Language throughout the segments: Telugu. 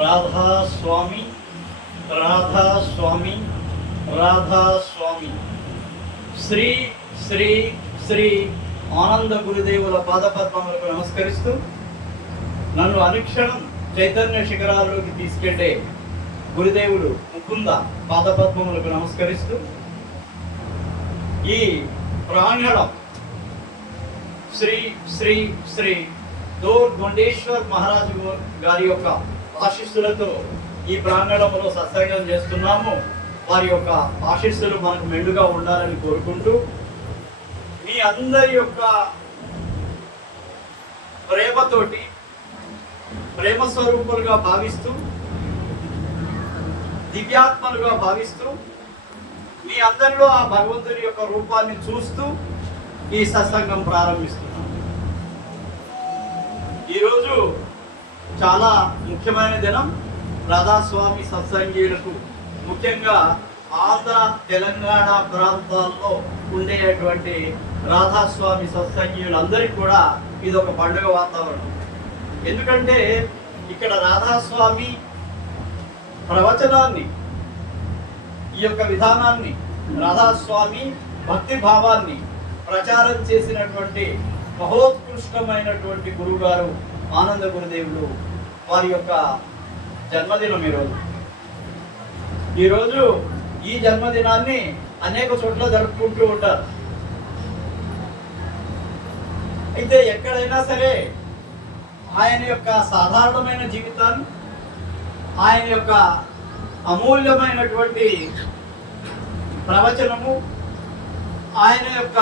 రాధా స్వామి రాధా స్వామి రాధా స్వామి. శ్రీ శ్రీ శ్రీ ఆనంద గురుదేవుల పాదపద్మములకు నమస్కరిస్తూ నన్ను అనుక్షణం చైతన్య శిఖరాల్లోకి తీసుకెళ్లే గురుదేవుడు ముకుంద పాదపద్మములకు నమస్కరిస్తూ ఈ ప్రాంగణం శ్రీ శ్రీ శ్రీ దోర్ గొండేశ్వర్ మహారాజు గారి యొక్క ఆశీస్సులతో ఈ ప్రాంగణంలో సత్సంగం చేస్తున్నాము. వారి యొక్క ఆశీస్సులు మనకు మెండుగా ఉండాలని కోరుకుంటూ మీ అందరి యొక్క ప్రేమతోటి ప్రేమ స్వరూపులుగా భావిస్తూ దివ్యాత్మలుగా భావిస్తూ మీ అందరిలో ఆ భగవంతుని యొక్క రూపాన్ని చూస్తూ ఈ సత్సంగం ప్రారంభిస్తున్నాం. ఈరోజు చాలా ముఖ్యమైన దినం. రాధాస్వామి సత్సంగీయులకు ముఖ్యంగా ఆంధ్ర తెలంగాణ ప్రాంతాల్లో ఉండేటువంటి రాధాస్వామి సత్సంగీయులందరికీ కూడా ఇది ఒక పండుగ వాతావరణం. ఎందుకంటే ఇక్కడ రాధాస్వామి ప్రవచనాన్ని, ఈ యొక్క విధానాన్ని, రాధాస్వామి భక్తి భావాన్ని ప్రచారం చేసినటువంటి మహోత్కృష్టమైనటువంటి గురువుగారు ఆనంద గురుదేవులు వారి యొక్క జన్మదినం ఈరోజు ఈ జన్మదినాన్ని అనేక చోట్ల జరుపుకుంటూ ఉంటారు. అయితే ఎక్కడైనా సరే ఆయన యొక్క సాధారణమైన జీవితాన్ని, ఆయన యొక్క అమూల్యమైనటువంటి ప్రవచనము, ఆయన యొక్క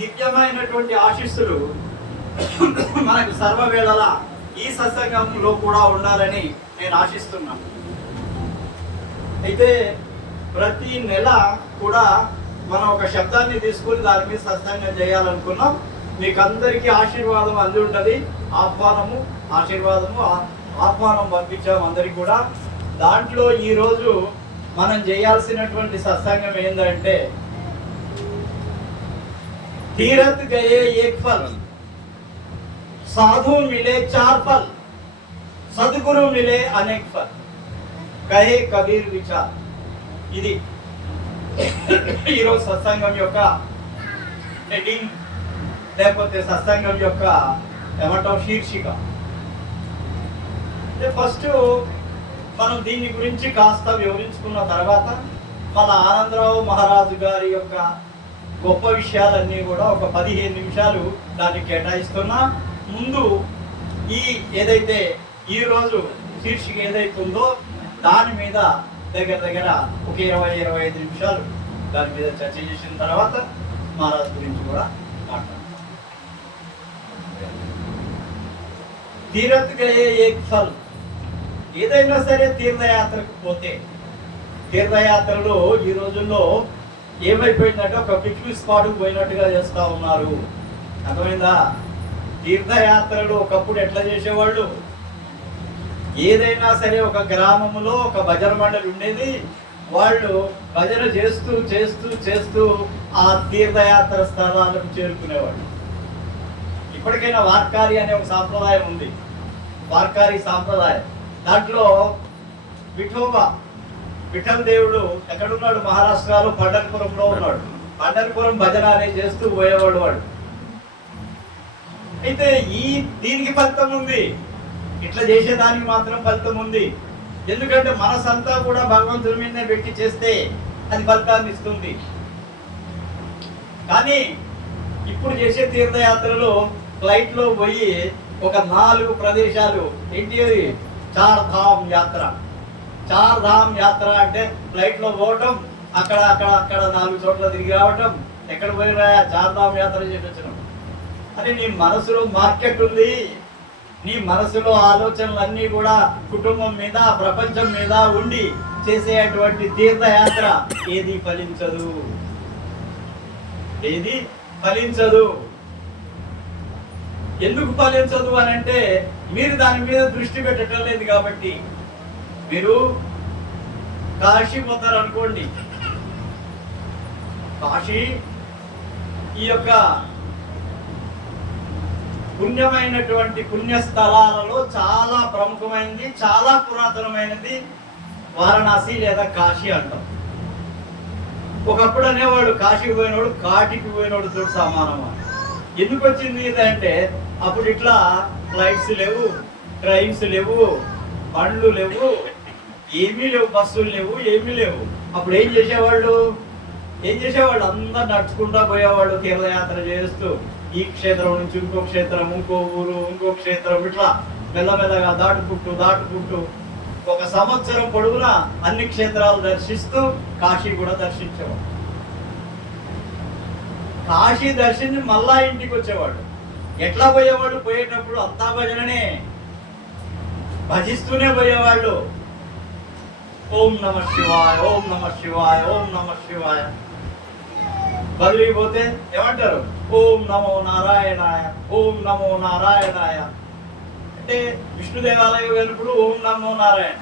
దివ్యమైనటువంటి ఆశీస్సులు మనకు సర్వవేళలా ఈ సత్సంగంలో కూడా ఉండాలని నేను ఆశిస్తున్నాను. అయితే ప్రతి నెల కూడా మనం ఒక శబ్దాన్ని తీసుకుని దాని మీద సత్సంగం చేయాలనుకున్నాం. మీకు అందరికీ ఆశీర్వాదం అంది ఉంటుంది. ఆహ్వానం పంపించాము అందరికి కూడా. దాంట్లో ఈరోజు మనం చేయాల్సినటువంటి సత్సంగం ఏంటంటే तीरथ गए एक फल, साधु मिले चार फल, सदगुरु मिले अनेक फल, कहे कबीर विचार. ఇది ఈరోజు సత్సంగం యొక్క హెడ్డింగ్, లేకపోతే సత్సంగం యొక్క ఏమంటాం శీర్షిక. ఫస్ట్ మనం దీని గురించి కాస్త వివరించుకున్న తర్వాత మన ఆనందరావు మహారాజు గారి యొక్క గొప్ప విషయాలన్నీ కూడా ఒక 15 నిమిషాలు దాన్ని కేటాయిస్తున్నా. ముందు ఈ ఏదైతే ఈరోజు శీర్షిక ఏదైతే ఉందో దాని మీద దగ్గర ఒక 20-25 నిమిషాలు దాని మీద చర్చ చేసిన తర్వాత మహారాజు గురించి కూడా మాట్లాడతాం. తీరత్ గయే ఏక్ ఫల్. ఏదైనా సరే తీర్థయాత్రకు పోతే, తీర్థయాత్రలో ఈ రోజుల్లో ఏమైపోయిందంటే ఒక పిక్నిక్ స్పాట్కు పోయినట్టుగా చేస్తూ ఉన్నారు. అర్థమైందా? తీర్థయాత్రలు ఒకప్పుడు ఎట్లా చేసేవాళ్ళు, ఏదైనా సరే ఒక గ్రామంలో ఒక భజన మండలి ఉండేది. వాళ్ళు భజన చేస్తూ చేస్తూ చేస్తూ ఆ తీర్థయాత్ర స్థలాలకు చేరుకునేవాళ్ళు. ఇప్పటికైనా వార్కారి అనే ఒక సాంప్రదాయం ఉంది, వార్కారి సాంప్రదాయం. దాంట్లో విఠల్ దేవుడు ఎక్కడున్నాడు? మహారాష్ట్రలో పండర్పురంలో ఉన్నాడు. పండర్పురం భజన అనేది చేస్తూ పోయేవాడు వాడు. అయితే దీనికి ఫలితం ఉంది, ఇట్లా చేసేదానికి మాత్రం ఫలితం ఉంది. ఎందుకంటే మనసంతా కూడా భగవంతుని మీదనే పెట్టి చేస్తే అది ఫలితాన్ని ఇస్తుంది. కానీ ఇప్పుడు చేసే తీర్థయాత్రలు ఫ్లైట్లో పోయి ఒక 4 ప్రదేశాలు, ఏంటి చార్ధామ్ యాత్ర. చార్ధామ్ యాత్ర అంటే ఫ్లైట్లో పోవటం, అక్కడ 4 చోట్ల తిరిగి రావటం. ఎక్కడ పోయినా చార్ధామ్ యాత్ర చేసి వచ్చినాం. అని నీ మనసులో మార్కెట్ ఉంది, నీ మనసులో ఆలోచనలన్నీ కూడా కుటుంబం మీద, ప్రపంచం మీద ఉండి చేసేటువంటి తీర్థయాత్ర ఏది ఫలించదు, ఏది ఫలించదు. ఎందుకు ఫలించదు అని అంటే మీరు దాని మీద దృష్టి పెట్టడం లేదు కాబట్టి. మీరు కాశీ పోతారు అనుకోండి, కాశీ ఈ యొక్క పుణ్యమైనటువంటి పుణ్యస్థలాలలో చాలా ప్రముఖమైనది, చాలా పురాతనమైనది వారణాసి లేదా కాశీ అంటాం. ఒకప్పుడు అనేవాడు కాశీకి పోయినోడు కాటికి పోయినోడు తోడు సమానం. ఎందుకు వచ్చింది అంటే అప్పుడు ఇట్లా ఫ్లైట్స్ లేవు, ట్రైన్స్ లేవు, బండ్లు లేవు, ఏమీ లేవు, బస్సులు లేవు, ఏమీ లేవు. అప్పుడు ఏం చేసేవాళ్ళు అందరు నడుచుకుంటా పోయేవాళ్ళు తీర్థయాత్ర చేస్తూ ఈ క్షేత్రం నుంచి ఇంకో క్షేత్రం, ఇంకో ఊరు, ఇంకో క్షేత్రం, ఇట్లా మెల్లమెల్లగా దాటుకుంటూ ఒక సంవత్సరం పొడుగునా అన్ని క్షేత్రాలు దర్శిస్తూ కాశీ కూడా దర్శించేవాడు. కాశీ దర్శించి మళ్ళా ఇంటికి వచ్చేవాడు. ఎట్లా పోయేవాళ్ళు? పోయేటప్పుడు అంతా భజననే, భజిస్తూనే పోయేవాళ్ళు. ఓం నమ శివాయ, ఓం నమ శివాయ, ఓం నమ శివాయ. బదిలిపోతే ఏమంటారు? ఓం నమో నారాయణాయ, ఓం నమో నారాయణాయ. అంటే విష్ణు దేవాలయం వెళ్ళినప్పుడు ఓం నమో నారాయణ.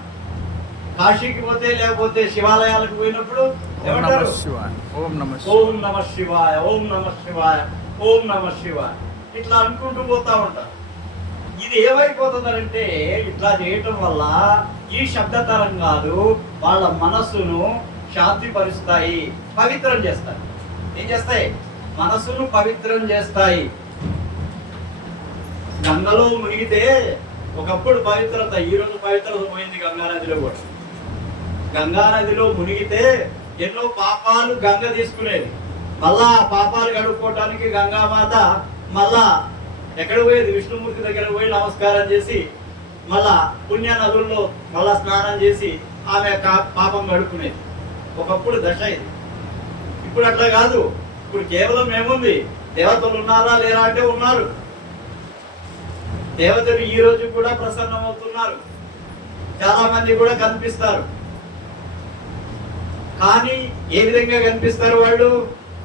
కాశీకి పోతే లేకపోతే శివాలయాలకు పోయినప్పుడు ఏమంటారు? ఓం నమ శివాయ, ఓం నమ శివాయ, ఓం నమ శివాయ. ఇట్లా అనుకుంటూ పోతా ఉంటారు. ఇది ఏమైపోతుందంటే ఇట్లా చేయటం వల్ల ఈ శబ్ద తరంగాలు వాళ్ళ మనస్సును శాంతిపరుస్తాయి, పవిత్రం చేస్తాయి. ఏం చేస్తాయి? మనస్సును పవిత్రం చేస్తాయి. గంగలో మునిగితే ఒకప్పుడు పవిత్రత, ఈరోజు పవిత్రత పోయింది గంగానదిలో కూడా. గంగానదిలో మునిగితే ఎన్నో పాపాలు గంగ తీసుకునేది. మళ్ళా ఆ పాపాలు కడుక్కోవటానికి గంగామాత మళ్ళా ఎక్కడ పోయేది? విష్ణుమూర్తి దగ్గర పోయి నమస్కారం చేసి మళ్ళా పుణ్య నదుల్లో మళ్ళా స్నానం చేసి ఆమె పాపం కడుక్కునేది. ఒకప్పుడు దశ ఇది. ఇప్పుడు అట్లా కాదు. ఇప్పుడు కేవలం ఏముంది? దేవతలు ఉన్నారా లేరా అంటే ఉన్నారు. దేవతలు ఈ రోజు కూడా ప్రసన్నమవుతున్నారు, చాలా మంది కూడా కనిపిస్తారు. కానీ ఏ విధంగా కనిపిస్తారు? వాళ్ళు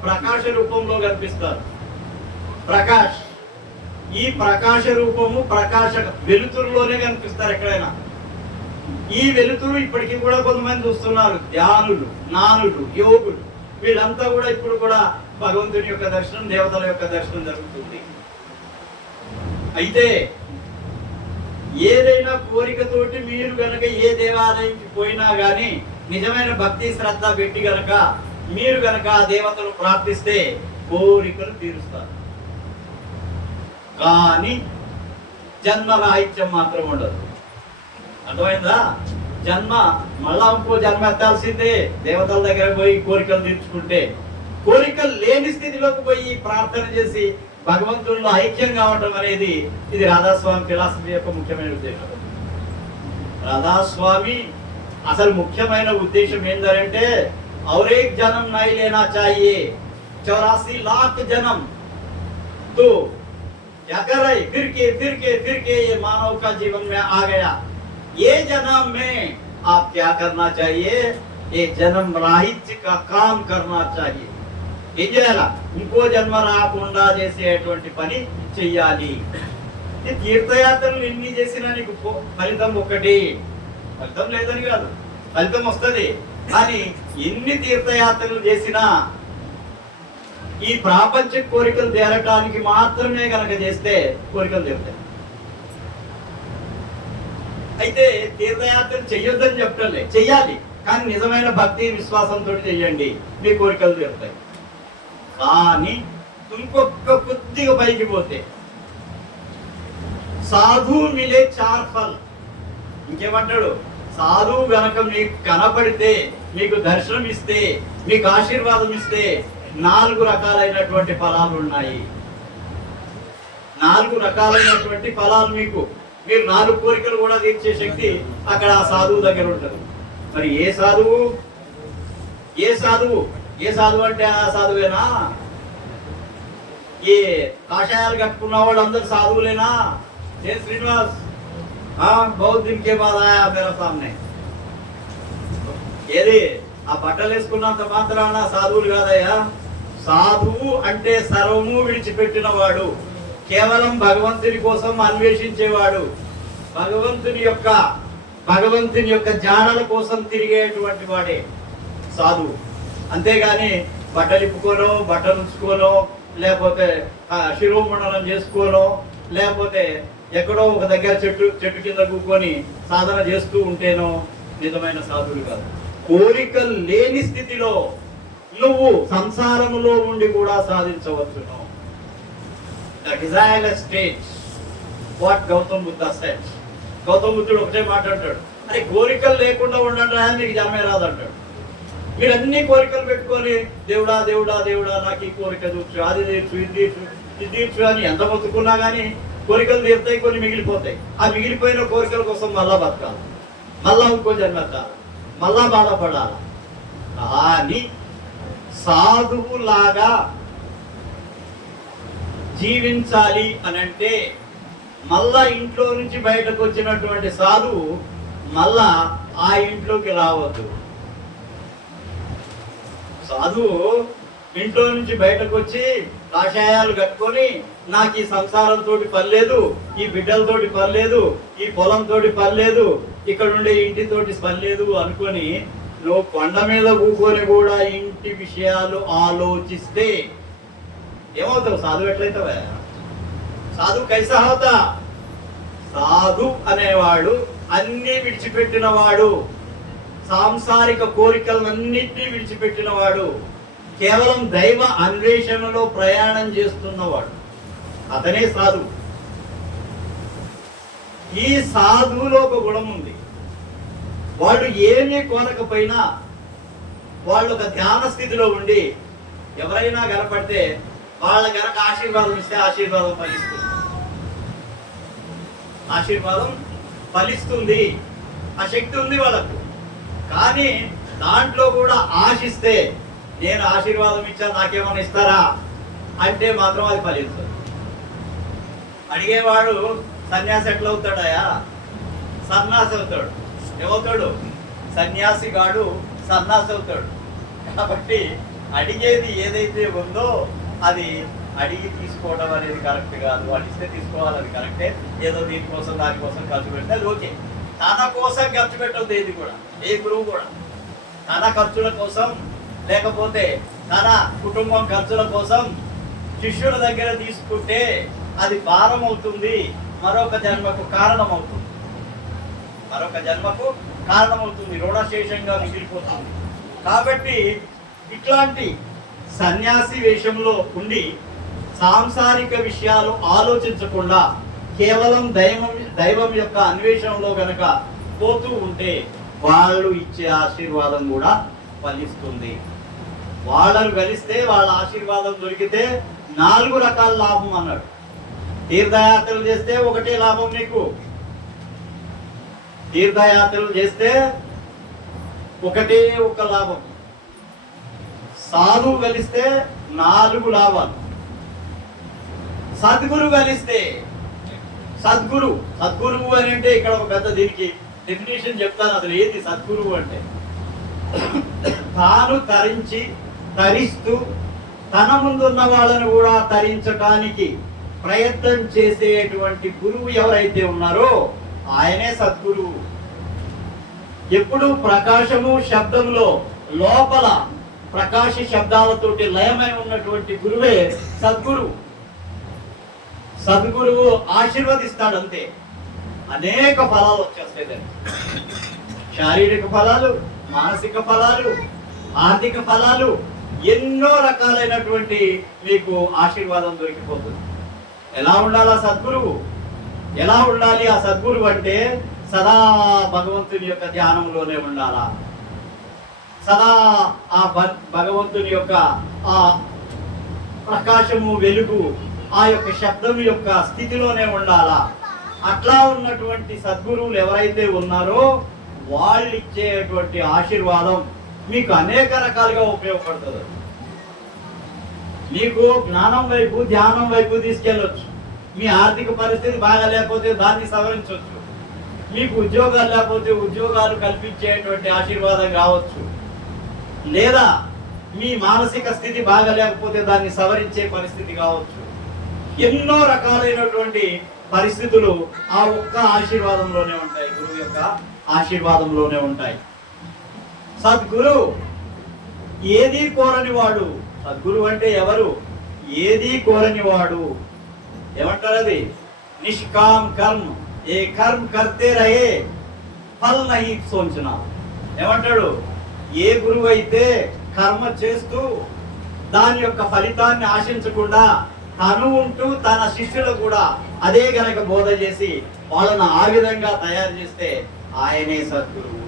ప్రకాశ రూపంలో కనిపిస్తారు. ప్రకాష్, ఈ ప్రకాశ రూపము ప్రకాశ వెలుతురులోనే కనిపిస్తారు ఎక్కడైనా. ఈ వెలుతురు ఇప్పటికీ కూడా కొంతమంది చూస్తున్నారు. ధ్యానులు, జ్ఞానులు, యోగులు, వీళ్ళంతా కూడా ఇప్పుడు కూడా భగవంతుని యొక్క దర్శనం, దేవతల యొక్క దర్శనం జరుగుతుంది. అయితే ఏదైనా కోరికతోటి మీరు గనక ఏ దేవాలయంకి పోయినా గానీ నిజమైన భక్తి శ్రద్ధ పెట్టి గనక మీరు గనక ఆ దేవతను ప్రార్థిస్తే కోరికలు తీరుస్తారు. కానీ జన్మ రాహిత్యం మాత్రం ఉండదు. అర్థమైందా? జన్మ మళ్ళా ఇంకో జన్మ ఎత్తాల్సిందే. దేవతల దగ్గర పోయి కోరికలు తీర్చుకుంటే, కోరికలు లేని స్థితిలోకి పోయి ప్రార్థన చేసి భగవంతుల్లో ఐక్యం కావటం అనేది ఇది రాధాస్వామి ఫిలాసఫీ యొక్క ముఖ్యమైన ఉద్దేశం. రాధాస్వామి అసలు ముఖ్యమైన ఉద్దేశం ఏంటంటే और एक जन्म नहीं लेना चाहिए, 84 लाख जन्म तो क्या कर रहे? फिर के ये मानव का जीवन में आ गया. ये जन्म में आप क्या करना चाहिए? ये जन्म राहित्य का काम करना चाहिए. ఏం చేయాలా? ఇంకో జన్మ రాకుండా చేసేటువంటి పని చెయ్యాలి. తీర్థయాత్రలు ఎన్ని చేసినా నీకు ఫలితం ఒకటి. ఫలితం లేదని కాదు, ఫలితం వస్తుంది. కానీ ఎన్ని తీర్థయాత్రలు చేసినా ఈ ప్రాపంచిక కోరికలు తీరటానికి మాత్రమే కనుక చేస్తే కోరికలు తీరుతాయి. అయితే తీర్థయాత్రలు చెయ్యొద్దని చెప్పలే, చెయ్యాలి. కానీ నిజమైన భక్తి విశ్వాసంతో చెయ్యండి, మీ కోరికలు తీరుతాయి. కానీ ఇంకొక కొద్దిగా పైకి పోతే సాధు మిలే 4 ఫల్. ఇంకేమంటాడు? సాధువు గనక మీకు కనపడితే, మీకు దర్శనం ఇస్తే, మీకు ఆశీర్వాదం ఇస్తే 4 రకాలైనటువంటి ఫలాలు ఉన్నాయి. 4 రకాలైనటువంటి ఫలాలు మీకు, మీరు 4 కోరికలు కూడా తీర్చే శక్తి అక్కడ ఆ సాధువు దగ్గర ఉంటుంది. మరి ఏ సాధువు? ఏ సాధువు? ఏ సాధువు అంటే ఆ సాధువేనా? ఏ కాషాయాలు కట్టుకున్న వాళ్ళు అందరు సాధువులేనా? ఏ శ్రీనివాస్ बहुत दिन के बाद आया मेरा सामने. ఏది ఆ బట్టలు వేసుకున్నంత మాత్రాన సాధువులు కాదయ్యా. సాధువు అంటే సర్వము విడిచిపెట్టిన వాడు, కేవలం భగవంతుని కోసం అన్వేషించేవాడు, భగవంతుని యొక్క జాడల కోసం తిరిగేటువంటి వాడే సాధువు. అంతేగాని బట్టలు ఇప్పుకోనో, బట్టలు ఉంచుకోనో, లేకపోతే శిరోమండలం చేసుకోనో, లేకపోతే ఎక్కడో ఒక దగ్గర చెట్టు కింద కూర్చొని సాధన చేస్తూ ఉంటేనో నిజమైన సాధువులు కాదు. కోరికలు లేని స్థితిలో నువ్వు సంసారములో ఉండి కూడా సాధించవచ్చును. The desireless state what Gautam Buddha said. గౌతమ్ బుద్ధుడు ఒకటే మాట్లాడతాడు, అరే కోరికలు లేకుండా ఉండండి నీకు జన్మే రాదంటాడు. మీరు అన్ని కోరికలు పెట్టుకొని దేవుడా దేవుడా దేవుడా నాకు ఈ కోరిక తీర్చు, అది తీర్చు, ఇది తీర్చు అని ఎంత మొత్తుకున్నా కానీ కోరికలు తీరుతాయి, కొన్ని మిగిలిపోతాయి. ఆ మిగిలిపోయిన కోరికల కోసం మళ్ళా బతకాలి, మళ్ళా ఇంకో జన్మెత్తాలి, మళ్ళా బాధపడాలి. కానీ సాధువులాగా జీవించాలి అని అంటే మళ్ళా ఇంట్లో నుంచి బయటకు వచ్చినటువంటి సాధువు మళ్ళా ఆ ఇంట్లోకి రావద్దు. సాధువు ఇంట్లో నుంచి బయటకు వచ్చి కాషాయాలు కట్టుకొని నాకు ఈ సంసారంతో పనిలేదు, ఈ బిడ్డలతోటి పనిలేదు, ఈ పొలంతోటి పనిలేదు, ఇక్కడ ఉండే ఇంటితోటి పనిలేదు అనుకొని నువ్వు కొండ మీద కూకొని కూడా ఇంటి విషయాలు ఆలోచిస్తే ఏమవుతావు? సాధువు ఎట్లయితావా? సాధువు కైసా హోతా? సాధు అనేవాడు అన్నీ విడిచిపెట్టిన వాడు, సాంసారిక కోరికలన్నింటినీ విడిచిపెట్టిన వాడు, కేవలం దైవ అన్వేషణలో ప్రయాణం చేస్తున్నవాడు, అతనే సాధువు. ఈ సాధువులో ఒక గుణం ఉంది. వాళ్ళు ఏమీ కోరకపోయినా వాళ్ళు ఒక ధ్యాన స్థితిలో ఉండి ఎవరైనా కనపడితే వాళ్ళ కనుక ఆశీర్వాదం ఇస్తే ఆశీర్వాదం ఫలిస్తుంది. ఆశీర్వాదం ఫలిస్తుంది, ఆ శక్తి ఉంది వాళ్ళకు. కానీ దాంట్లో కూడా ఆశిస్తే నేను ఆశీర్వాదం ఇచ్చా నాకేమైనా ఇస్తారా అంటే మాత్రం అది ఫలిస్తుంది. అడిగేవాడు సన్యాసి ఎట్లా అవుతాడయా? సన్యాసి అవుతాడు. ఏమవుతాడు? సన్యాసి గాడు సన్యాసి అవుతాడు. కాబట్టి అడిగేది ఏదైతే ఉందో అది అడిగి తీసుకోవడం అనేది కరెక్ట్ కాదు. వాడు ఇస్తే తీసుకోవాలి, అది కరెక్టే. ఏదో దీనికోసం దానికోసం ఖర్చు పెడితే అది ఓకే. తన కోసం ఖర్చు పెట్టద్దు ఏది కూడా, ఏ గురువు కూడా. తన ఖర్చుల కోసం లేకపోతే తన కుటుంబం ఖర్చుల కోసం శిష్యుల దగ్గర తీసుకుంటే అది భారం అవుతుంది, మరొక జన్మకు కారణమవుతుంది, మరొక జన్మకు కారణమవుతుంది, రుణశేషంగా మిగిలిపోతుంది. కాబట్టి ఇట్లాంటి సన్యాసి వేషంలో ఉండి సాంసారిక విషయాలు ఆలోచించకుండా కేవలం దైవం యొక్క అన్వేషణలో గనక పోతూ ఉంటే వాళ్ళు ఇచ్చే ఆశీర్వాదం కూడా ఫలిస్తుంది. వాళ్ళను కలిస్తే వాళ్ళ ఆశీర్వాదం దొరికితే 4 రకాల లాభం అన్నాడు. తీర్థయాత్రలు చేస్తే ఒకటే లాభం నీకు. తీర్థయాత్రలు చేస్తే ఒకటే ఒక లాభం. సాధువు కలిస్తే 4 లాభాలు. సద్గురు కలిస్తే, సద్గురువు అని అంటే ఇక్కడ ఒక పెద్ద దీనికి డెఫినేషన్ చెప్తాను. అసలు ఏంటి సద్గురువు అంటే? తాను తరిస్తూ తన ముందున్న వాళ్ళని కూడా తరించడానికి ప్రయత్నం చేసేటువంటి గురువు ఎవరైతే ఉన్నారో ఆయనే సద్గురువు. ఎప్పుడు ప్రకాశము శబ్దంలో లోపల ప్రకాశ శబ్దాలతోటి లయమై ఉన్నటువంటి గురువే సద్గురువు. సద్గురువు ఆశీర్వదిస్తాడు అంతే. అనేక ఫలాలు వచ్చేస్తాయి దానికి. శారీరక ఫలాలు, మానసిక ఫలాలు, ఆర్థిక ఫలాలు, ఎన్నో రకాలైనటువంటి మీకు ఆశీర్వాదం దొరికిపోతుంది. ఎలా ఉండాలి ఆ సద్గురువు? ఎలా ఉండాలి ఆ సద్గురువు అంటే సదా భగవంతుని యొక్క ధ్యానంలోనే ఉండాలా, సదా ఆ భగవంతుని యొక్క ఆ ప్రకాశము వెలుగు ఆ యొక్క శబ్దం యొక్క స్థితిలోనే ఉండాలా. అట్లా ఉన్నటువంటి సద్గురువులు ఎవరైతే ఉన్నారో వాళ్ళు ఇచ్చేటువంటి ఆశీర్వాదం మీకు అనేక రకాలుగా ఉపయోగపడుతుంది. మీకు జ్ఞానం వైపు ధ్యానం వైపు తీసుకెళ్ళొచ్చు. మీ ఆర్థిక పరిస్థితి బాగా లేకపోతే దాన్ని సవరించవచ్చు. మీకు ఉద్యోగాలు లేకపోతే ఉద్యోగాలు కల్పించేటువంటి ఆశీర్వాదం కావచ్చు. లేదా మీ మానసిక స్థితి బాగా లేకపోతే దాన్ని సవరించే పరిస్థితి కావచ్చు. ఎన్నో రకాలైనటువంటి పరిస్థితులు ఆ ఒక్క ఆశీర్వాదంలోనే ఉంటాయి, గురువు యొక్క ఆశీర్వాదంలోనే ఉంటాయి. సద్గురు ఏదీ కోరని వాడు. సద్గురు అంటే ఎవరు? ఏదీ కోరని వాడు. ఏమంటారు అది? నిష్కామ్ కర్మ, ఏ కర్మ కర్తే రహే ఫల్ నహీ సోచనా. ఏమంటాడు? ఏ గురువు అయితే కర్మ చేస్తూ దాని యొక్క ఫలితాన్ని ఆశించకుండా తను ఉంటూ తన శిష్యులు కూడా అదే గనక బోధ చేసి వాళ్ళను ఆ విధంగా తయారు చేస్తే ఆయనే సద్గురువు.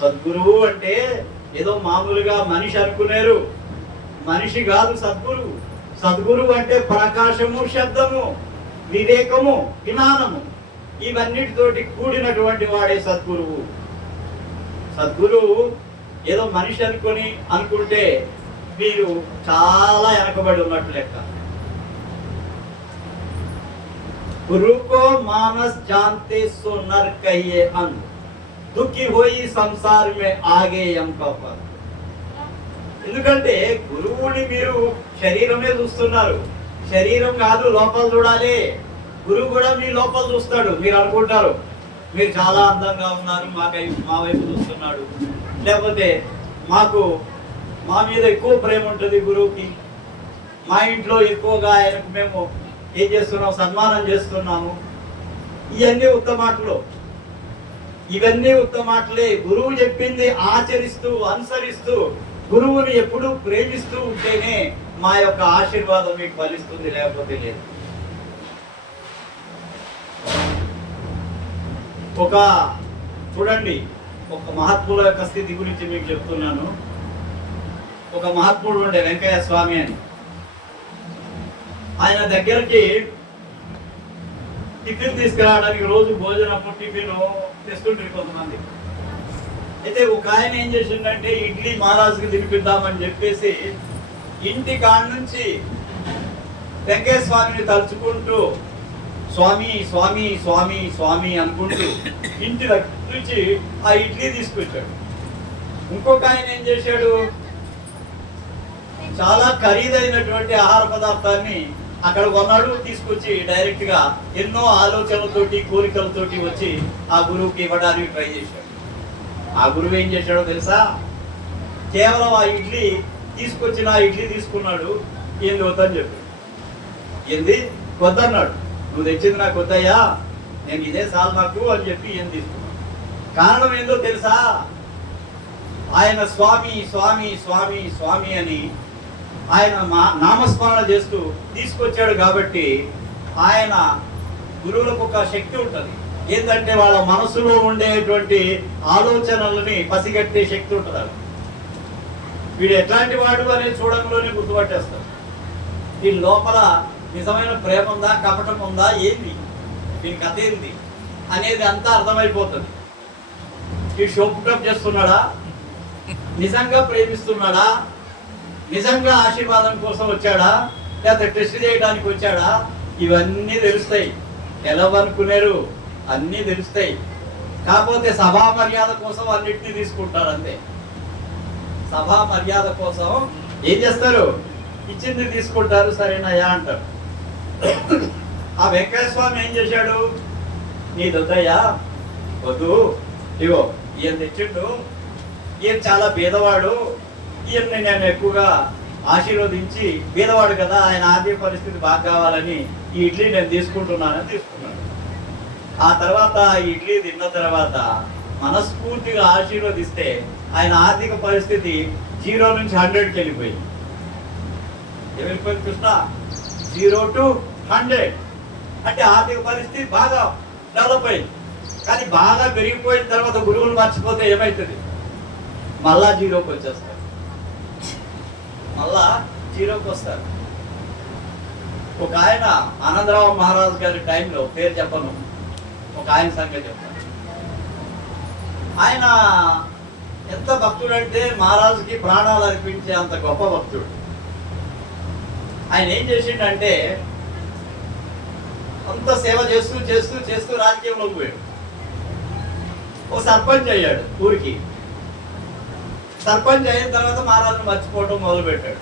సద్గురువు అంటే ఏదో మామూలుగా మనిషి అనుకునేరు, మనిషి కాదు సద్గురువు. సద్గురువు అంటే ప్రకాశము, శబ్దము, వివేకము, జ్ఞానము, ఇవన్నిటితోటి కూడినటువంటి వాడే సద్గురువు. సద్గురువు ఏదో మనిషి అనుకుంటే మీరు చాలా వెనకబడి ఉన్నట్టు లెక్క. గురు కో మానస్ జాన్తే సో నర్ కహియే అన్, దుఃఖి హోయి సంసార్ మే ఆగే యం కఫర్. ఎందుకంటే గురువుని మీరు శరీరమే చూస్తున్నారు, శరీరం కాదు లోపల చూడాలి. గురువు కూడా మీ లోపల చూస్తాడు. మీరు అనుకుంటారు మీరు చాలా అందంగా ఉన్నారు, మా వైపు చూస్తున్నాడు, లేకపోతే మా మీద ఎక్కువ ప్రేమ ఉంటుంది గురువుకి, మా ఇంట్లో ఎక్కువగా ఆయనకు మేము ఏం చేస్తున్నాం, సన్మానం చేస్తున్నాము. ఇవన్నీ ఉత్తమాటలు, ఇవన్నీ ఉత్తమాటలే. గురువు చెప్పింది ఆచరిస్తూ అనుసరిస్తూ గురువుని ఎప్పుడూ ప్రేమిస్తూ ఉంటేనే మా యొక్క ఆశీర్వాదం మీకు ఫలిస్తుంది, లేకపోతే లేదు. చూడండి, ఒక మహాత్ముల యొక్క స్థితి గురించి మీకు చెప్తున్నాను. ఒక మహాత్ముడు ఉండే వెంకయ్య స్వామి అని, ఆయన దగ్గరికి టిఫిన్ తీసుకురావడానికి రోజు భోజనప్పుడు టిఫిన్ తెస్తుంటారు కొంతమంది. అయితే ఒక ఆయన ఏం చేసిండంటే ఇడ్లీ మహారాజుకి తినిపిద్దామని చెప్పేసి ఇంటి కాడ నుంచి వెంకయ్య స్వామిని తలుచుకుంటూ స్వామి స్వామి స్వామి స్వామి అనుకుంటూ ఇంటి నుంచి ఆ ఇడ్లీ తీసుకొచ్చాడు. ఇంకొక ఆయన ఏం చేశాడు, చాలా ఖరీదైనటువంటి ఆహార పదార్థాన్ని అక్కడ కొన్నాడు, తీసుకొచ్చి డైరెక్ట్ గా ఎన్నో ఆలోచనలతోటి కోరికలతోటి వచ్చి ఆ గురువుకి ఇవ్వడానికి ట్రై చేశాడు. ఆ గురువు ఏం చేశాడో తెలుసా? కేవలం ఆ ఇడ్లీ తీసుకున్నాడు. ఏంది వద్దని చెప్పాడు. ఏంది వద్దన్నాడు. నువ్వు తెచ్చింది నాకు వద్దయ్యా, నేను ఇదే సాల్ నాకు అని చెప్పి ఏం తీసుకున్నాను. కారణం ఏందో తెలుసా? ఆయన స్వామి స్వామి స్వామి స్వామి అని ఆయన నామస్మరణ చేస్తూ తీసుకొచ్చాడు. కాబట్టి ఆయన గురువులకు ఒక శక్తి ఉంటుంది. ఏంటంటే వాళ్ళ మనసులో ఉండేటువంటి ఆలోచనలని పసిగట్టే శక్తి ఉంటుంది. వీడు ఎట్లాంటి వాడు అనేది చూడంలోనే గుర్తుపట్టేస్తారు. దీని లోపల నిజమైన ప్రేమ ఉందా, కపటం ఉందా, ఏంది, దీని కథ ఏంది అనేది అంతా అర్థమైపోతుంది. ఈ షోపుటప్ చేస్తున్నాడా, నిజంగా ప్రేమిస్తున్నాడా, నిజంగా ఆశీర్వాదం కోసం వచ్చాడా, లేకపోతే టెస్ట్ చేయడానికి వచ్చాడా, ఇవన్నీ తెలుస్తాయి. ఎలావనుకునేరు అన్నీ తెలుస్తాయి. కాకపోతే సభా మర్యాద కోసం అన్నిటినీ తీసుకుంటారు అంతే. సభా మర్యాద కోసం ఏం చేస్తారు, ఇచ్చింది తీసుకుంటారు, సరేనయ్యా అంటారు. ఆ వెంకయ్య స్వామి ఏం చేశాడు, నీ దొద్దయ్యా వద్దు, ఇగో ఈయన తెచ్చిండు, ఈయన చాలా బీదవాడు, ఈయన్ని నేను ఎక్కువగా ఆశీర్వదించి, బీదవాడు కదా, ఆయన ఆర్థిక పరిస్థితి బాగా కావాలని ఈ ఇడ్లీ నేను తీసుకుంటున్నానని తీసుకున్నాను. ఆ తర్వాత ఈ ఇడ్లీ తిన్న తర్వాత మనస్ఫూర్తిగా ఆశీర్వదిస్తే ఆయన ఆర్థిక పరిస్థితి 0 నుంచి 100కి వెళ్ళిపోయింది. వెళ్ళిపోయింది కృష్ణ, 0 to 100 అంటే ఆర్థిక పరిస్థితి బాగా డెవలప్ అయింది. కానీ బాగా పెరిగిపోయిన తర్వాత గురువులు మర్చిపోతే ఏమవుతుంది, మళ్ళా 0కి వచ్చేస్తారు, మళ్ళా 0కి వస్తారు. ఒక ఆయన ఆనందరావు మహారాజు గారి టైంలో, పేరు చెప్పను, ఒక ఆయన సంగతి చెప్తాను. ఆయన ఎంత భక్తుడు అంటే మహారాజుకి ప్రాణాలు అర్పించే అంత గొప్ప భక్తుడు. ఆయన ఏం చేసిండంటే అంత సేవ చేస్తూ చేస్తూ చేస్తూ రాజకీయంలోకి పోయాడు. ఓ సర్పంచ్ అయ్యాడు ఊరికి. సర్పంచ్ అయిన తర్వాత మహారాజుని మర్చిపోవటం మొదలుపెట్టాడు.